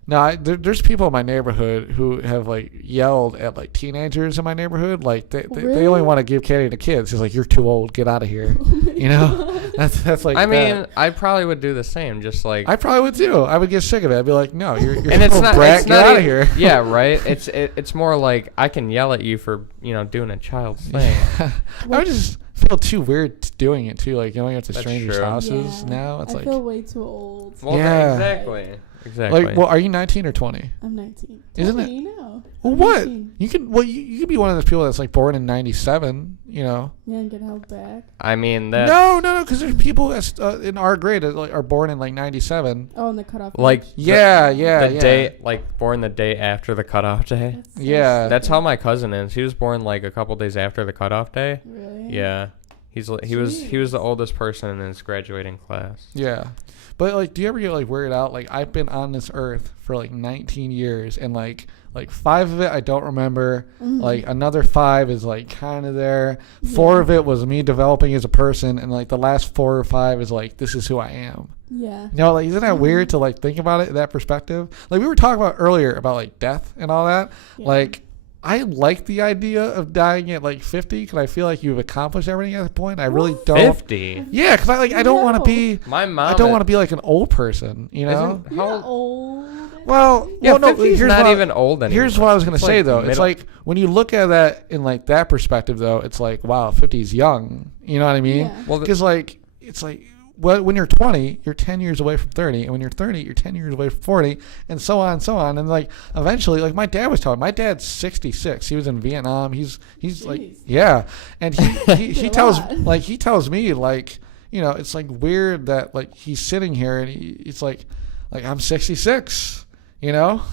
No, there's people in my neighborhood who have like yelled at like teenagers in my neighborhood. Like they only want to give candy to kids. It's like, you're too old. Get out of here. You know, that's like. I mean, I probably would do the same. Just like I probably would too. I would get sick of it. I'd be like, no, you're and it's not, brat. it's Get out of here. Yeah, right. It's more like I can yell at you for doing a child's thing. I would just feel too weird doing it too. Like going up to That's strangers' true. houses now. It's I like feel way too old. Well, Yeah. exactly. like, well, are you 19 or 20? I'm 19. Isn't it? 20, no. Well, I'm what 19. you could you could be one of those people that's like born in 97. You know. Yeah, and get held back. I mean that. No, because there's people that's in our grade that like, are born in like 97. Oh, and the cutoff. Like Yeah. the day, like born the day after the cutoff day. That's so Yeah. That's how my cousin is. He was born like a couple days after the cutoff day. Really? Yeah, he was the oldest person in his graduating class. Yeah. But like, do you ever get like weirded out? Like, I've been on this earth for like 19 years, and like 5 of it I don't remember. Mhm. Like another 5 is like kind of there. 4 of it was me developing as a person, and like the last 4 or 5 is like, this is who I am. Yeah. You know, like, isn't that weird to like think about it in that perspective? Like we were talking about earlier about like death and all that. Yeah. Like, I like the idea of dying at like 50 because I feel like you've accomplished everything at that point. I really don't. 50. Yeah, because I don't want to No. be. My mom. I don't want to be like an old person. You know. Isn't- You're how not old. Well, Yeah, well, no. 50 is Here's not what even old anymore. Here's what I was gonna It's say like though. It's middle. like when you look at that in like that perspective though, it's like, wow, 50 is young. You know what I mean? Yeah. Well, Because like it's like. Well, when you're 20, you're 10 years away from 30, and when you're 30, you're 10 years away from 40, and so on and so on. And like eventually, like my dad was telling, my dad's 66. He was in Vietnam. He's like, Jeez. yeah, and he Did a tells lot. he tells me like, you know, it's like weird that like he's sitting here and it's like I'm 66, you know.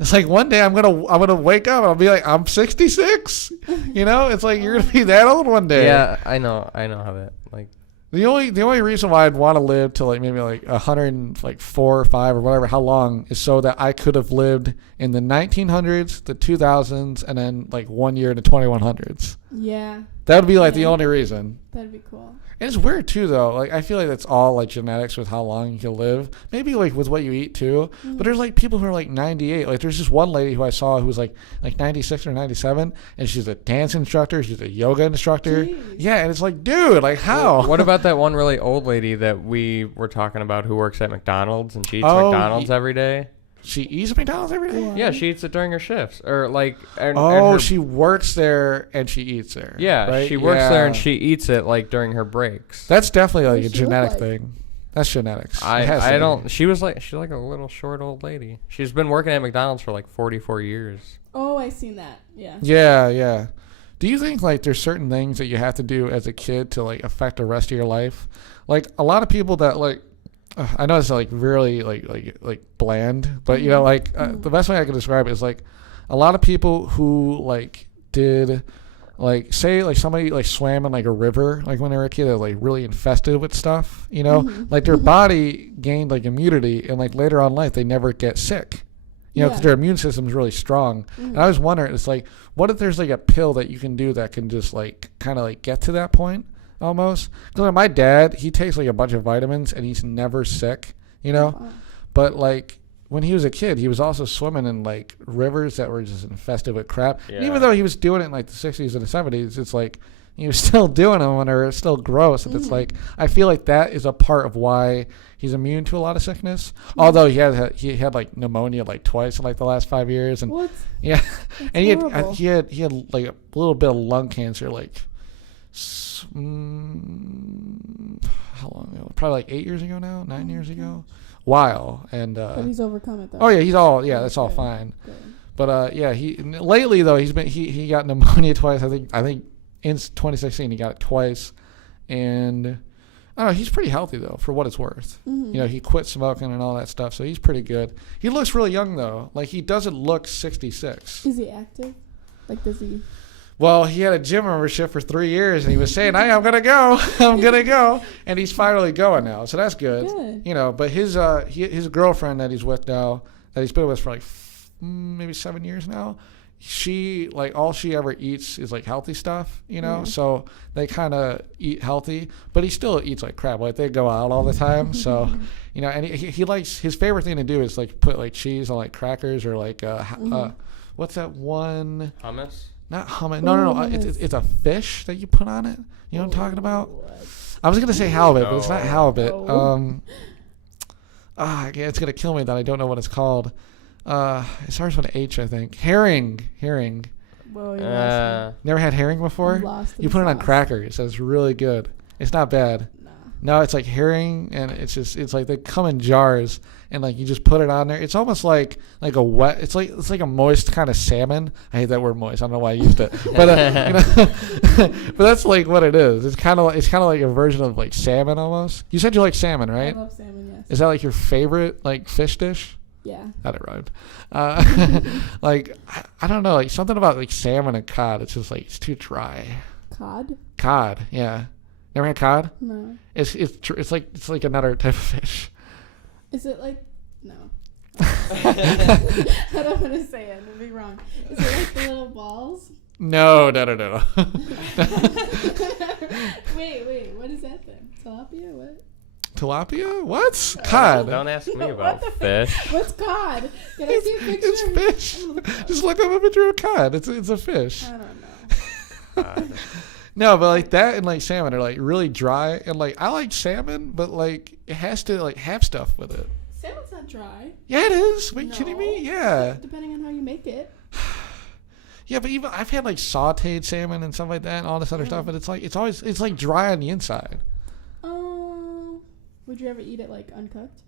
It's like one day I'm gonna wake up and I'll be like, I'm 66, you know. It's like you're gonna be that old one day. yeah, I know how that like. The only reason why I'd want to live to like maybe like 104 or 5 or whatever, how long, is so that I could have lived in the 1900s, the 2000s, and then like 1 year in the 2100s. Yeah. That would be like the Yeah. only reason. That'd be cool. And it's weird too, though. Like I feel like that's all like genetics with how long you can live. Maybe like with what you eat too. But there's like people who are like 98. Like there's this one lady who I saw who was like 96 or 97, and she's a dance instructor. She's a yoga instructor. Jeez. Yeah, and it's like, dude, like how? What about that one really old lady that we were talking about who works at McDonald's and she eats Oh, McDonald's every day? She eats at McDonald's every day. What? Yeah, she eats it during her shifts or like. And Oh, her, she works there and she eats there. Yeah, right? she works there and Yeah. she eats it like during her breaks. That's definitely like What a does she look genetic like? thing. That's genetics. It has to I be. don't. She's like a little short old lady. She's been working at McDonald's for like 44 years. Oh, I seen that. Yeah. Yeah, yeah. Do you think like there's certain things that you have to do as a kid to like affect the rest of your life? Like a lot of people that like. I know it's like really like bland, but you know like the best way I can describe it is like a lot of people who like did like say like somebody like swam in like a river like when they were a kid, they're like really infested with stuff, you know, like their body gained like immunity and like later on in life they never get sick, you know, because Yeah. their immune system is really strong. And I was wondering, it's like, what if there's like a pill that you can do that can just like kind of like get to that point? Almost. Because my dad, he takes like a bunch of vitamins and he's never sick, you know. Wow. But like when he was a kid, he was also swimming in like rivers that were just infested with crap. And Yeah. even though he was doing it in like the 60s and the 70s, it's like he was still doing them when they were still gross. And it's like I feel like that is a part of why he's immune to a lot of sickness. Although he had like pneumonia like twice in like the last 5 years, and What? yeah, That's and horrible. he had like a little bit of lung cancer like. How long ago? Probably like 8 years ago now, 9 years ago. While and But he's overcome it though. oh yeah, that's all Good. fine. Good. But yeah, he lately though he got pneumonia twice. I think in 2016 he got it twice, and I don't know. He's pretty healthy though for what it's worth. Mhm. You know, he quit smoking and all that stuff, so he's pretty good. He looks really young though. Like he doesn't look 66. Is he active? Like, does he? Well, he had a gym membership for 3 years, and he was saying, "Hey, I'm gonna go, I'm gonna go," and he's finally going now, so that's good. Good. You know, but his girlfriend that he's with now, that he's been with for like maybe 7 years now, she like all she ever eats is like healthy stuff, you know. Yeah. So they kind of eat healthy, but he still eats like crap. Like they go out all the time, so you know. And he likes, his favorite thing to do is like put like cheese on like crackers or like what's that one? Hummus. Not hummus. No. It's a fish that you put on it. You know what I'm talking about? I was gonna say halibut, but it's not halibut. No. Yeah, it's gonna kill me that I don't know what it's called. It starts with an H, I think. Herring. Whoa, you lost me. Never had herring before? I'm lost in You put it on sauce. crackers. It's really good. It's not bad. Nah. No, it's like herring, and it's like they come in jars, and like you just put it on there. It's almost like a wet. It's like a moist kind of salmon. I hate that word moist. I don't know why I used it, but you know, but that's like what it is. It's kind of like a version of like salmon almost. You said you like salmon, right? I love salmon, yes. Is that like your favorite like fish dish? Yeah. That rhymed. Like I don't know, like something about like salmon and cod. It's just like it's too dry. Cod? Yeah. Never had cod? No. It's like another type of fish. Is it like... No. I don't want to say it. It'll be wrong. Is it like the little balls? No. Wait. What is that then? Tilapia? What? Tilapia? What? Cod. Don't ask me What about the fish. What's cod? Can I see a picture? It's fish. I'm gonna look it up. Just look up a picture of cod. It's a fish. I don't know. No, but like that and like salmon are like really dry, and like I like salmon, but like it has to like have stuff with it. Salmon's not dry. Yeah, it is. Are you kidding me? No. Yeah. Depending on how you make it. Yeah, but even I've had like sautéed salmon and stuff like that and all this other stuff, but it's like dry on the inside. Would you ever eat it like uncooked?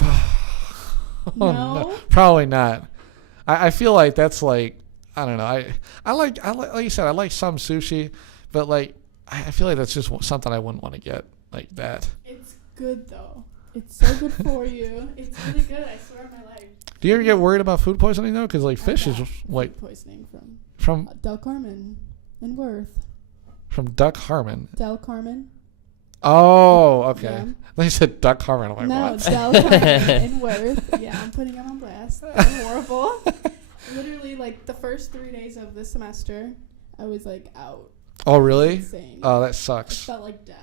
Oh, No? Probably not. I feel like that's like, I don't know. I like you said, I like some sushi, but like I feel like that's just something I wouldn't want to get like that. It's good though. It's so good for you. It's really good. I swear on my life. Do you ever get worried about food poisoning though? Because like I fish is got like food poisoning from Del Carmen and Worth. from Duck Harmon. Del Carmen. Oh, okay. Yeah. They said Duck Harmon. I'm like, No, what? Del Carmen and Worth. Yeah, I'm putting them on blast. They're horrible. Literally, like the first 3 days of this semester, I was like out. Oh, really? Insane. Oh, that It sucks. felt like death.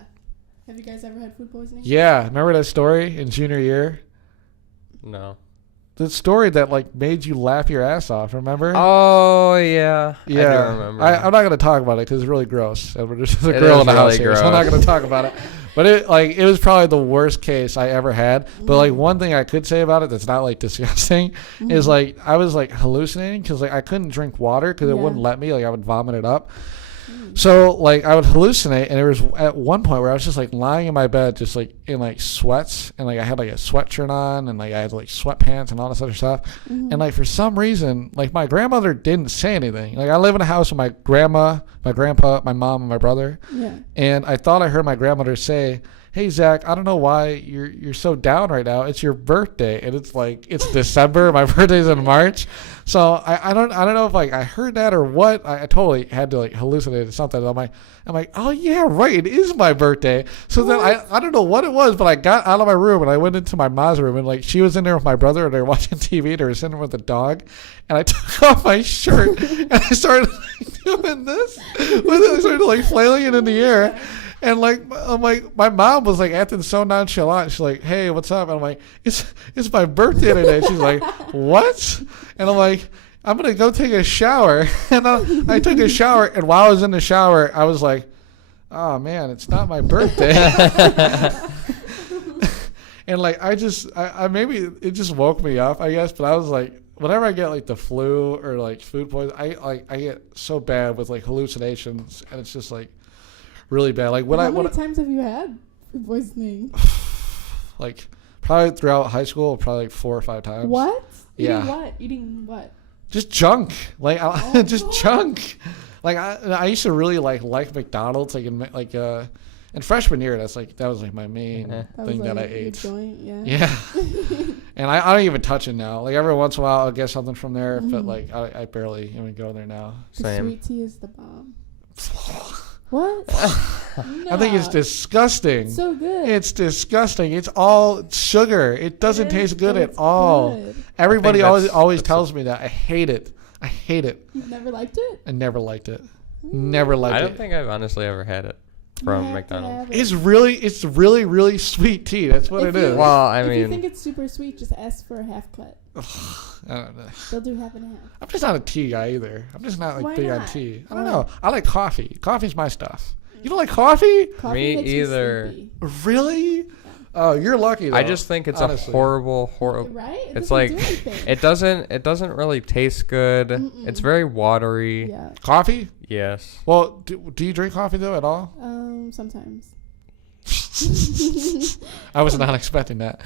Have you guys ever had food poisoning? Yeah, remember that story in junior year? No. The story that like made you laugh your ass off. Remember? Oh yeah. Yeah, I do remember. I'm not gonna talk about it because it's really gross. And there's a It girl is in the house really here, so I'm not gross. gonna talk about it. But it was probably the worst case I ever had. But like one thing I could say about it that's not like disgusting is like I was like hallucinating because like I couldn't drink water because it Yeah. wouldn't let me. Like I would vomit it up. So like I would hallucinate, and there was at one point where I was just like lying in my bed, just like in like sweats, and like I had like a sweatshirt on, and like I had like sweatpants and all this other stuff, and like for some reason, like my grandmother didn't say anything. Like I live in a house with my grandma, my grandpa, my mom, and my brother, Yeah. and I thought I heard my grandmother say, "Hey Zach, I don't know why you're so down right now. It's your birthday, and it's like it's December. My birthday's in March." So I don't know if like I heard that or what. I totally had to like hallucinate or something. I'm like, oh yeah, right, it is my birthday. So then I don't know what it was, but I got out of my room and I went into my mom's room, and like she was in there with my brother and they were watching TV and they were sitting there with the dog, and I took off my shirt and I started like, doing this with it. I started like flailing it in the air. And like, I'm like, my mom was like acting so nonchalant. She's like, "Hey, what's up?" And I'm like, "It's my birthday today." She's like, "What?" And I'm like, "I'm gonna go take a shower." And I took a shower, and while I was in the shower, I was like, "Oh man, it's not my birthday." And like, I maybe it just woke me up, I guess. But I was like, whenever I get like the flu or like food poisoning, I get so bad with like hallucinations, and it's just like really bad. Like How many times have you had food poisoning? like probably throughout high school, probably like 4 or 5 times. What? Yeah. Eating what? Just junk. Like Oh, just God. junk. Like I used to really like McDonald's in freshman year. That was like my main thing that I your ate. Joint, yeah. Yeah. And I don't even touch it now. Like every once in a while I'll get something from there, but like I barely even go there now. The Same. sweet tea is the bomb. What? I think it's Nah. disgusting. So good. It's disgusting. It's all sugar. It doesn't It taste is, good but at it's all. good. Everybody I think always that's tells me that. I hate it. I hate it. You've never liked it? I never liked it. Never liked I it. don't think I've honestly ever had it You from have to McDonald's. have it. It's really, really sweet tea. That's what If it you- is. Well, I if you mean, think it's super sweet, just ask for a half cut. I don't know. They'll do half and half. I'm just not a tea guy either. I'm just not like Why big on not? tea. I don't Why? know. I like coffee. Coffee's my stuff. You don't like coffee? Coffee Me makes either. Me Really? Oh, you're lucky though. I just think it's honestly. a horrible. sleepy. Right? It It's doesn't like do anything. it doesn't really taste good. Mm-mm. It's very watery. Yeah. Coffee? Yes. Well, do you drink coffee though at all? Sometimes. I was not expecting that.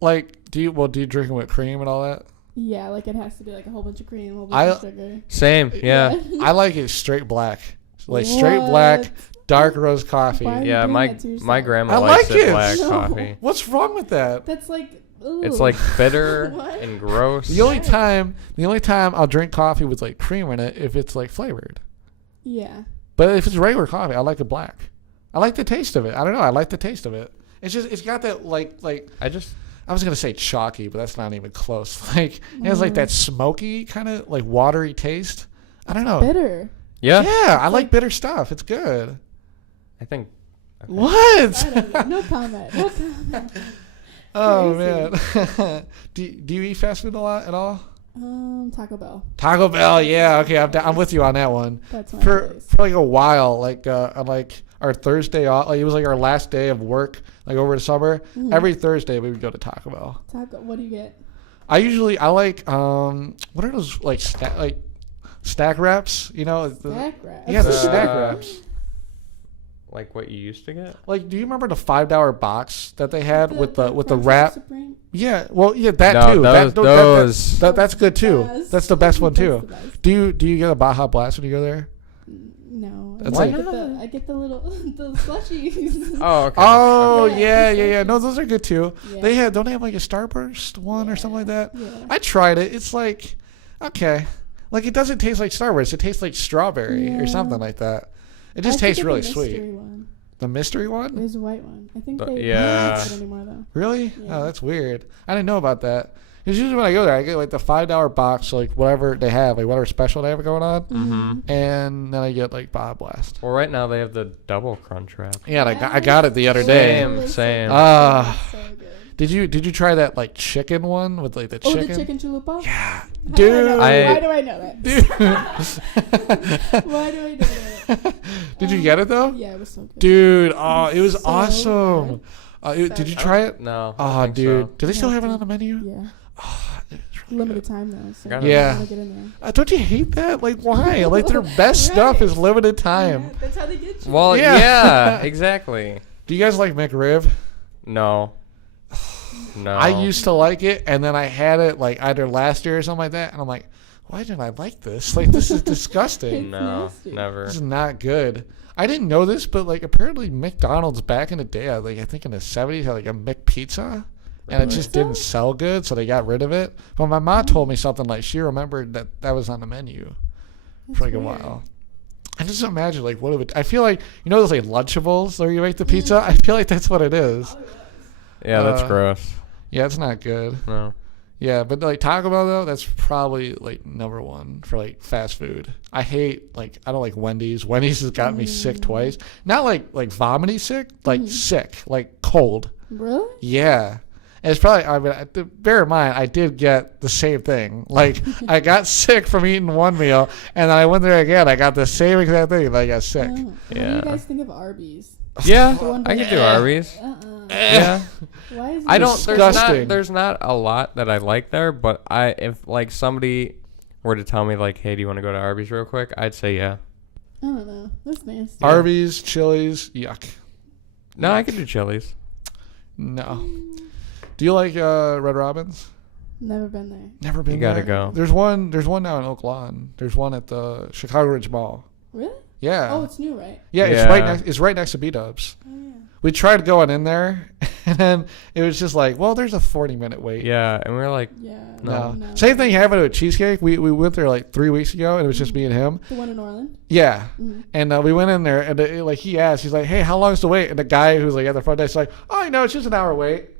Like, do you drink it with cream and all that? Yeah, like it has to be like a whole bunch of cream, a whole I- bunch of sugar. Same. Yeah. I like it straight black. Like straight black, What? dark roast coffee. Why? Yeah. doing My that to yourself? my grandma I likes like it it. black No. coffee. What's wrong with that? That's like. Ooh. It's like bitter What? and gross. The only time I'll drink coffee with like cream in it if it's like flavored. Yeah. But if it's regular coffee, I like it black. I like the taste of it. I don't know. I like the taste of it. It's got that like I was gonna say chalky, but that's not even close. Like it has like that smoky kind of like watery taste. I don't know. Bitter. Yeah. Yeah, I like bitter stuff. It's good. I think. What? I don't know. No comment. No comment. Oh man. do you eat fast food a lot at all? Taco Bell. Taco Bell, yeah. Okay, I'm with you on that one. That's my For place. like a while, like on like our Thursday off, like it was like our last day of work, like over the summer. Mm. Every Thursday we would go to Taco Bell. Taco. What do you get? I like what are those like stack wraps? You know, Stack wrap. yeah, the Uh, snack wraps. Like what you used to get. Like, do you remember the $5 box that they had with the Crunch wrap? Supreme? Yeah, well, yeah, that No, too. those. That's good too. Yes. That's the best one That's too. the best. Do you get a Baja Blast when you go there? No. That's I like- get I get the little the slushies. Oh, okay. Oh Yeah. yeah. No, those are good too. Yeah. Don't they have like a Starburst one or something like that? Yeah. I tried it. It's like okay, like it doesn't taste like Starburst. It tastes like strawberry or Yeah. something like that. It I just have to tastes get the really mystery sweet. One. The mystery one? There's a white one. I think they Yeah. don't have it anymore though. Really? Yeah. Oh, that's weird. I didn't know about that. Because usually when I go there, I get like the $5 box, like whatever they have, like whatever special they have going on, Mm-hmm. and then I get like Baja Blast. Well, right now they have the double crunch wrap. Yeah, and I got it the other day. Same. Ah. So good. Did you try that like chicken one with like the Oh, chicken? the chicken chalupa? Yeah, How do I dude. know that? I- Why do I know that? Dude. Why do I know that? Did you get it though? Yeah, it was so good. Dude, oh, it was So awesome. Did you try it? No. I don't Oh, think dude. so. Do they still Yeah, have it dude. on the menu? Yeah. Oh, it was really Limited good. time though. So Gotta- Yeah. I gotta get in there. Don't you hate that? Like, why? Like, their best stuff is limited time. Yeah, that's how they get you. Well, Yeah. yeah, exactly. Do you guys like McRib? No. No. I used to like it, and then I had it like either last year or something like that, and I'm like, why didn't I like this? Like, this is disgusting. No, nasty. never. This is not good. I didn't know this, but like apparently McDonald's back in the day, like I think in the 70s, had like a McPizza, and it just didn't sell good, so they got rid of it. But my mom told me something like she remembered that was on the menu That's for like a weird. while. I just imagine like what it would. I feel like those like Lunchables where you make the pizza. I feel like that's what it is. Yeah, that's Uh, gross. Yeah, it's not good. No. Yeah, but like Taco Bell though, that's probably like number one for like fast food. I don't like Wendy's. Wendy's has got me sick twice. Not like vomity sick, like sick, like cold. Really? Yeah. And it's probably, I mean, bear in mind, I did get the same thing. Like, I got sick from eating one meal, and then I went there again. I got the same exact thing, and I got sick. Oh. What do Yeah. you guys think of Arby's? Yeah, The one I with- could do Arby's. Yeah. Why is it I don't. Disgusting. There's not a lot that I like there, but if like somebody were to tell me like, hey, do you want to go to Arby's real quick? I'd say yeah. I don't know. That's nasty. Arby's, Chili's, yuck. No, I could do Chili's. No. Do you like Red Robin's? Never been there. Never been You gotta there. go. There's one now in Oak Lawn. There's one at the Chicago Ridge Mall. Really? Yeah. Oh, it's new, right? Yeah, Yeah. it's right next to B-Dubs. Oh, yeah. We tried going in there, and then it was just like, well, there's a 40-minute wait. Yeah, and we were like, Yeah. No. Same thing happened with Cheesecake. We went there like 3 weeks ago, and it was just me and him. The one in Orland? Yeah. Mm-hmm. And we went in there, and like he asked, he's like, hey, how long's the wait? And the guy who's like at the front desk is like, oh, it's just an hour wait.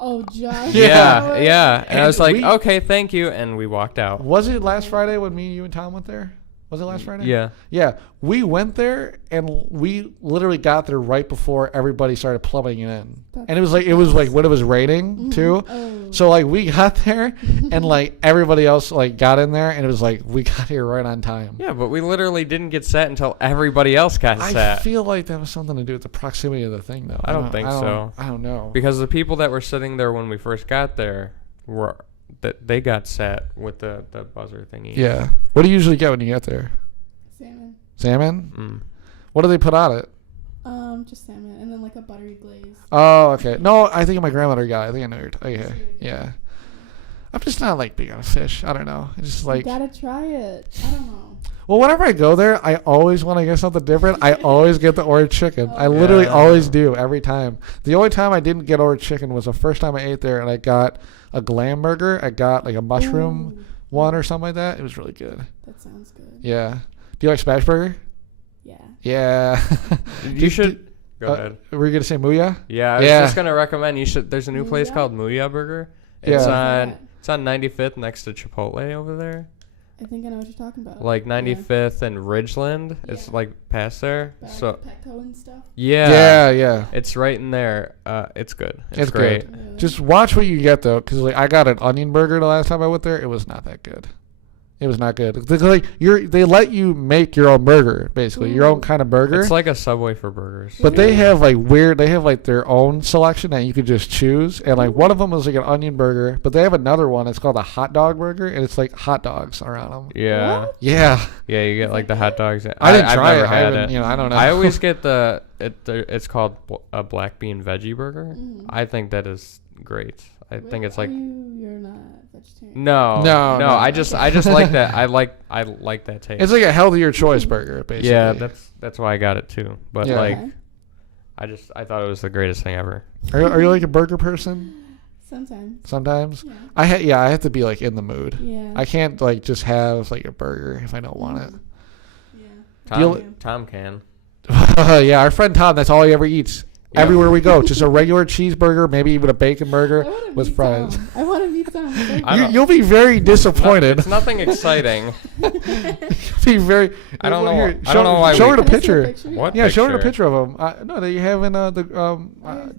Oh, Josh. Yeah. And I was like, we- okay, thank you. And we walked out. Was it last Friday when me, you, and Tom went there? Was it last Friday? Yeah. Yeah, we went there and we literally got there right before everybody started plummeting in, and it was like when it was raining too. Oh. So like we got there and like everybody else like got in there, and it was like we got here right on time. Yeah, but we literally didn't get set until everybody else got I set. feel like that was something to do with the proximity of the thing, though. I don't think so. I don't know. Because the people that were sitting there when we first got there were that they got set with the buzzer thingy. Yeah. What do you usually get when you get there? Salmon. Salmon? Mm. What do they put on it? Just salmon, and then like a buttery glaze. Oh, okay. No, I think my grandmother got it. I think I know your. Okay. Yeah. I'm just not like big on fish. I don't know. It's just like. You gotta try it. I don't know. Well, whenever I go there, I always want to get something different. I always get the orange chicken. I Oh. literally Yeah. always do every time. The only time I didn't get orange chicken was the first time I ate there, and I got a glam burger. I got like a mushroom Ooh, one or something like that. It was really good. that sounds good. Yeah. Do you like smash burger? Yeah. Yeah. You should go ahead. Were you gonna say Muya? Yeah, I was Yeah. just gonna recommend you should. There's a new place Muya? called Muya Burger. Yeah. It's Yeah. on 95th next to Chipotle over there. I think I know what you're talking about. Like 95th and Ridgeland. It's Yeah. like past there. Back So to Petco and stuff. Yeah. It's right in there. It's good. It's great. good. Really. Just watch what you get though, because like I got an onion burger the last time I went there. It was not that good. It was not good. Like they let you make your own burger, basically, your own kind of burger. It's like a Subway for burgers. But they have like they have like their own selection that you could just choose. And like one of them was like an onion burger, but they have another one. It's called a hot dog burger, and it's like hot dogs around them. Yeah. What? Yeah, Yeah, you get like the hot dogs. I didn't try I've never it. I had haven't, it. I don't know. I always get it's called a black bean veggie burger. Mm. I think that is great. I think it's like You're not vegetarian. no. No. I just like that. I like that taste. It's like a healthier choice burger, basically. yeah, that's why I got it too. But Yeah. like Okay. I thought it was the greatest thing ever. Are you like a burger person? Sometimes. Sometimes. Yeah. I have to be like in the mood. Yeah. I can't like just have like a burger if I don't want it. Yeah. Tom can. Yeah, our friend Tom, that's all he ever eats. Yeah. Everywhere we go, just a regular cheeseburger, maybe even a bacon burger I wanna with meet fries. Tom. I want to meet Tom. I don't- You'll be very disappointed. It's nothing exciting. You'll be very. I don't know. Here, I don't know why Show we- her the Can I see a picture. What? Yeah, show her the picture? picture of him. No, that you have in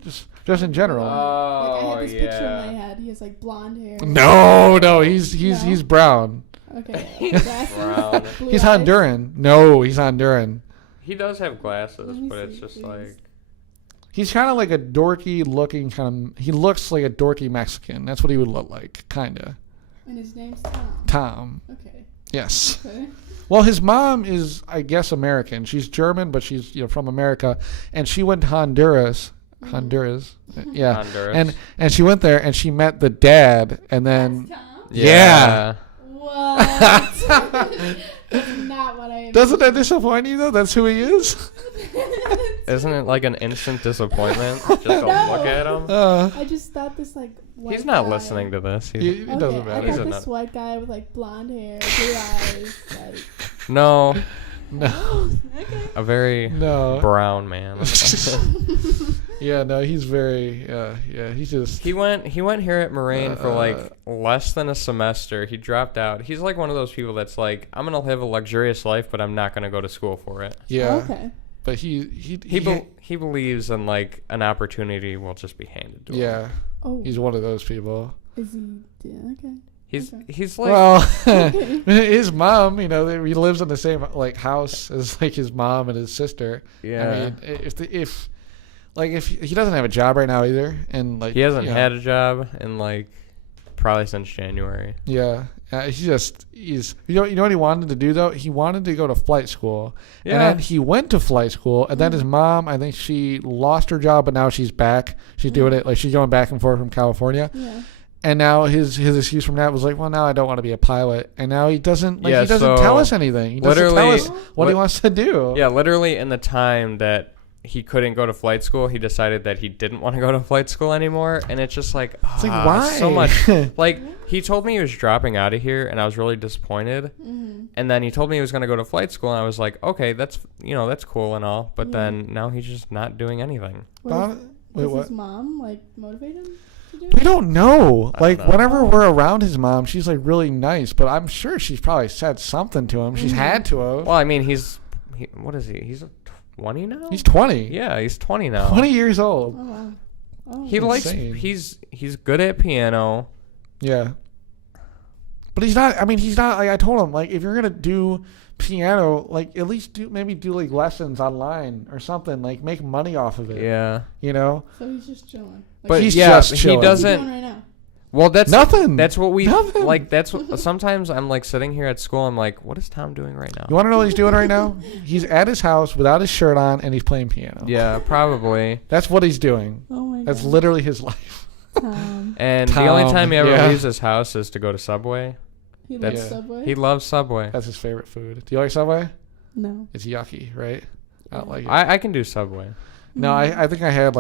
just in general. Like, I Oh had this picture in my yeah. head. He has like blonde hair. No, he's No? brown. Okay. Glasses, Brown. blue He's eyes. Honduran. No, he's Honduran. He does have glasses, Let me but it's see, just please. like He's kind of like a dorky looking kind of. He looks like a dorky Mexican. That's what he would look like, kinda. And his name's Tom. Tom. Okay. Yes. Okay. Well, his mom is, I guess, American. She's German, but she's from America, and she went to Honduras. Mhm. Honduras, yeah. Honduras. And she went there, and she met the dad, and then That's Tom? Yeah. What? That's not what I. doesn't that disappoint you though? That's who he is. Isn't it like an instant disappointment just to No. look at him? I just thought this like. White He's not guy. listening to this. It He's, doesn't I matter. He's thought a this nut. white guy with like blonde hair, blue eyes. Like, no, No, okay. a very no. brown man. Yeah, no, he's very. Yeah, he's just. He went here at Moraine for like less than a semester. He dropped out. He's like one of those people that's like, I'm gonna live a luxurious life, but I'm not gonna go to school for it. Yeah, Okay. but He believes in like an opportunity will just be handed to him. yeah, Oh. he's one of those people. Is he? Yeah, okay. He's Okay. he's like Well, his mom, he lives in the same like house as like his mom and his sister. yeah. I mean, if he doesn't have a job right now either, and like He hasn't you know, had a job in like probably since January. Yeah, he's you know what he wanted to do though? He wanted to go to flight school, and Yeah. then he went to flight school, and then his mom, I think she lost her job, but now she's back. She's doing it like she's going back and forth from California, Yeah. and now his excuse from that was like, well, now I don't want to be a pilot, and now he doesn't Yeah, he doesn't so tell us anything. He doesn't tell literally- us what he wants to do. Yeah, literally in the time that he couldn't go to flight school, he decided that he didn't want to go to flight school anymore, and it's just like, It's like, why? so much. Like he told me he was dropping out of here, and I was really disappointed. Mm-hmm. And then he told me he was going to go to flight school, and I was like, okay, that's cool and all, but Yeah. then now he's just not doing anything. Wait, Does what? his mom like motivate him to she do? We don't know. I Like, don't know. whenever we're around his mom, she's like really nice, but I'm sure she's probably said something to him. She's had to have. Well, I mean, what is he? He's 20 now? He's 20. Yeah, he's 20 now. 20 years old. Oh wow. Oh. He likes, insane. he's good at piano. Yeah. But he's not, like, I told him, like, if you're going to do piano, like, at least do like lessons online or something, like, make money off of it. Yeah. You know? So he's just chilling. Like, But he's yeah, just he chilling. what's he doesn't. doing right now? Well, that's Nothing. That's what we Nothing. like. That's what sometimes I'm like sitting here at school. I'm like, what is Tom doing right now? You want to know what he's doing right now? He's at his house without his shirt on and he's playing piano. Yeah, probably. That's what he's doing. Oh my god. That's literally his life. And the only Tom, time he ever yeah. leaves his house is to go to Subway. He That's- loves Subway. He loves Subway. That's his favorite food. Do you like Subway? No. It's yucky, right? I don't like it. I can do Subway. No, I think I had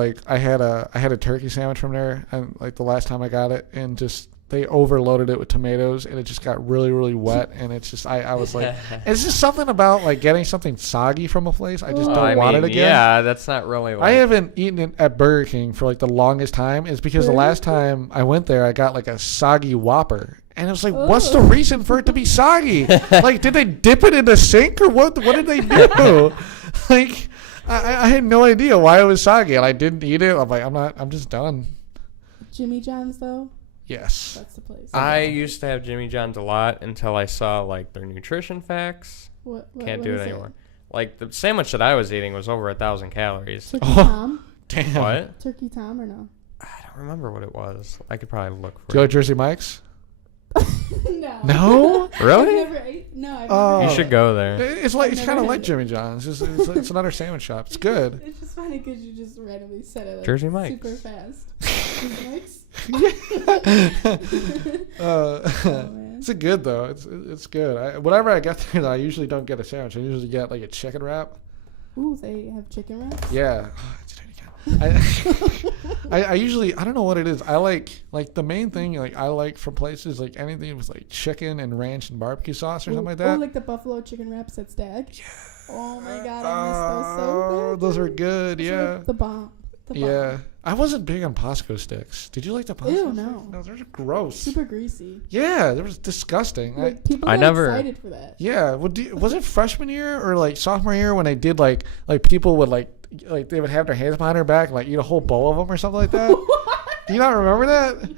a turkey sandwich from there, and like the last time I got it, and just they overloaded it with tomatoes, and it just got really, really wet, and it's just I was like, it's just something about like getting something soggy from a place. I just Oh, don't I want mean, it again. Yeah, that's not really. Like, I haven't eaten it at Burger King for like the longest time. It's because the last time I went there, I got like a soggy Whopper. And it was like, what's the reason for it to be soggy? Like, did they dip it in the sink or what? What did they do? Like, I had no idea why it was soggy, and I didn't eat it. I'm like, I'm just done. Jimmy John's though. Yes. That's the place. I used to have Jimmy John's a lot until I saw like their nutrition facts. Can't do it is anymore. Like the sandwich that I was eating was over 1,000 calories. Turkey Oh. Tom. Damn. What? Turkey Tom or no? I don't remember what it was. I could probably look for Do you it. like Jersey Mike's? No. No? Really? I've never ate. No, I've Oh. never You ate should it. go there. It's like it's I've kind of never like had Jimmy John's. It's another sandwich shop. It's good. It's just funny because you just randomly said it like Jersey Mike's. super fast. Jersey Mike's? Oh, man. it's a good though. It's good. Whenever I get there, I usually don't get a sandwich. I usually get like a chicken wrap. Ooh, they have chicken wraps? Yeah. I usually, I don't know what it is. I like the main thing like I like from places like anything with like chicken and ranch and barbecue sauce or something like that. Oh, like the buffalo chicken wraps at Stag? Yeah. Oh my god, I miss those so bad. Those are good. Those Yeah. are the bomb. The bomb. Yeah. I wasn't big on Pasco sticks. Did you like the Pasco Ew, sticks? no. No, those are gross. Super greasy. Yeah, they were disgusting. Like, people I got never- excited for that. Yeah, well, was it freshman year or like sophomore year when they did like people would like they would have their hands behind their back and like eat a whole bowl of them or something like that? Do you not remember that?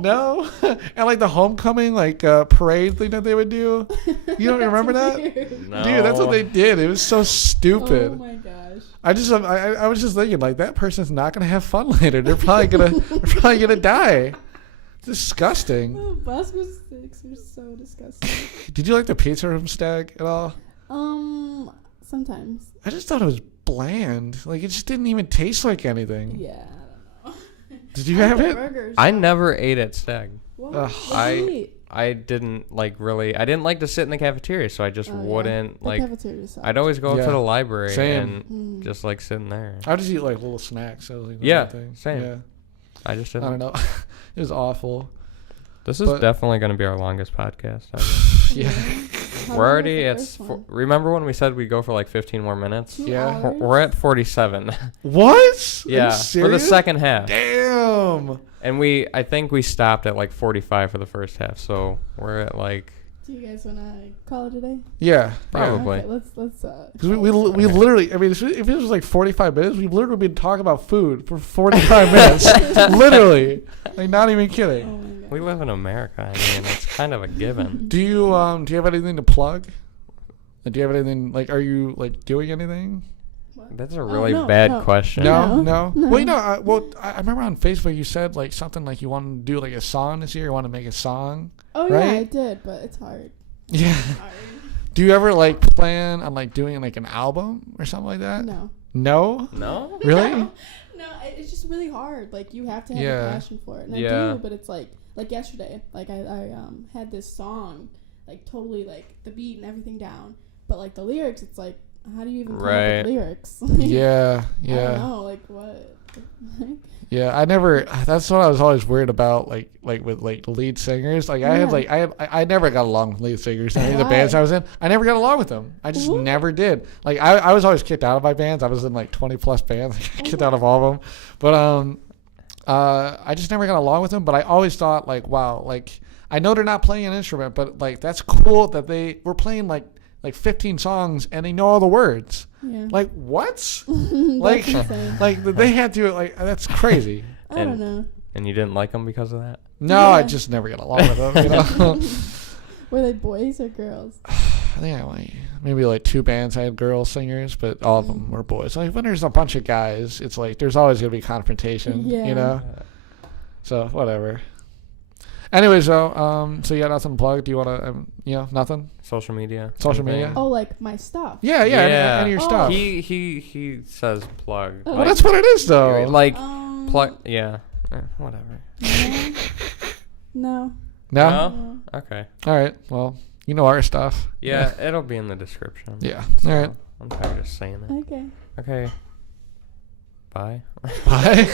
No. And like the homecoming like parade thing that they would do. You don't remember that? No. Dude, that's what they did. It was so stupid. Oh my gosh. I was just thinking like that person's not gonna have fun later. They're probably gonna die. Disgusting. Oh, Bosco sticks are so disgusting. Did you like the pizza from Stag at all? Sometimes. I just thought it was bland. Like it just didn't even taste like anything. Yeah, I don't know. Did you have it? Burgers. I never ate at Stag. What? Ugh. What'd you eat? I didn't like really. I didn't like to sit in the cafeteria, so I just Oh, yeah. wouldn't The like. cafeteria sucked. I'd always go up Yeah. to the library Same. and just like sitting there. I would just eat like little snacks. So, like, Yeah, thing. same. Yeah. I just I didn't. don't know. It was awful. This is But- definitely going to be our longest podcast ever. Yeah. How We're long already at. was the first one? Remember when we said we'd go for like 15 more minutes? 2 Yeah. hours? We're at 47. What? Are you Yeah, for the serious? second half. Damn. And I think we stopped at like 45 for the first half, so we're at like. Do you guys want to call it a day? Yeah. Probably. Okay, let's. Because we literally, I mean, if it was like 45 minutes, we've literally been talking about food for 45 minutes. Literally. Like, not even kidding. Oh my god. We live in America. I mean, it's kind of a given. Do you have anything to plug? Like, do you have anything, like, are you, like, doing anything? That's a really no, bad no. question. No? No. Well, you know, I remember on Facebook you said, like, something like you wanted to do, like, a song this year. You want to make a song. Oh yeah, right? I did, but it's hard. Yeah. Hard. Do you ever, like, plan on, like, doing, like, an album or something like that? No. No? No? Really? No, it's just really hard. Like you have to have Yeah. a passion for it, and Yeah. I do. But it's like yesterday, like I had this song, like totally like the beat and everything down, but like the lyrics, it's like how do you even come up Right. with lyrics? Yeah. I Yeah. don't know, like what? Yeah, I never. That's what I was always worried about, like with like lead singers. Like I never got along with lead singers. Any of the bands I was in, I never got along with them. I just What? never did. Like I was always kicked out of my bands. I was in like 20 plus bands. I got kicked out of all of them. But I just never got along with them. But I always thought like, wow, like I know they're not playing an instrument, but like that's cool that they were playing like 15 songs and they know all the words. Yeah. Like what? Like, like they had to like that's crazy. I don't know. And you didn't like them because of that? No, Yeah. I just never got along with them. You know. Were they boys or girls? I think like maybe like 2 bands had girl singers, but all of them were boys. Like when there's a bunch of guys, it's like there's always gonna be confrontation. Yeah. You know. So whatever. Anyways, though, so you got nothing to plug? Do you want to, nothing? Social media. Social anything? media? Oh, like my stuff. Yeah, any of your Oh. stuff. He says plug. Oh. Well, that's what it is, though. Like Plug. plug. Yeah. Whatever. No. No? No. Okay. All right. Well, you know our stuff. Yeah, it'll be in the description. Yeah. So, All right. I'm tired of saying it. Okay. Okay. Bye. Bye.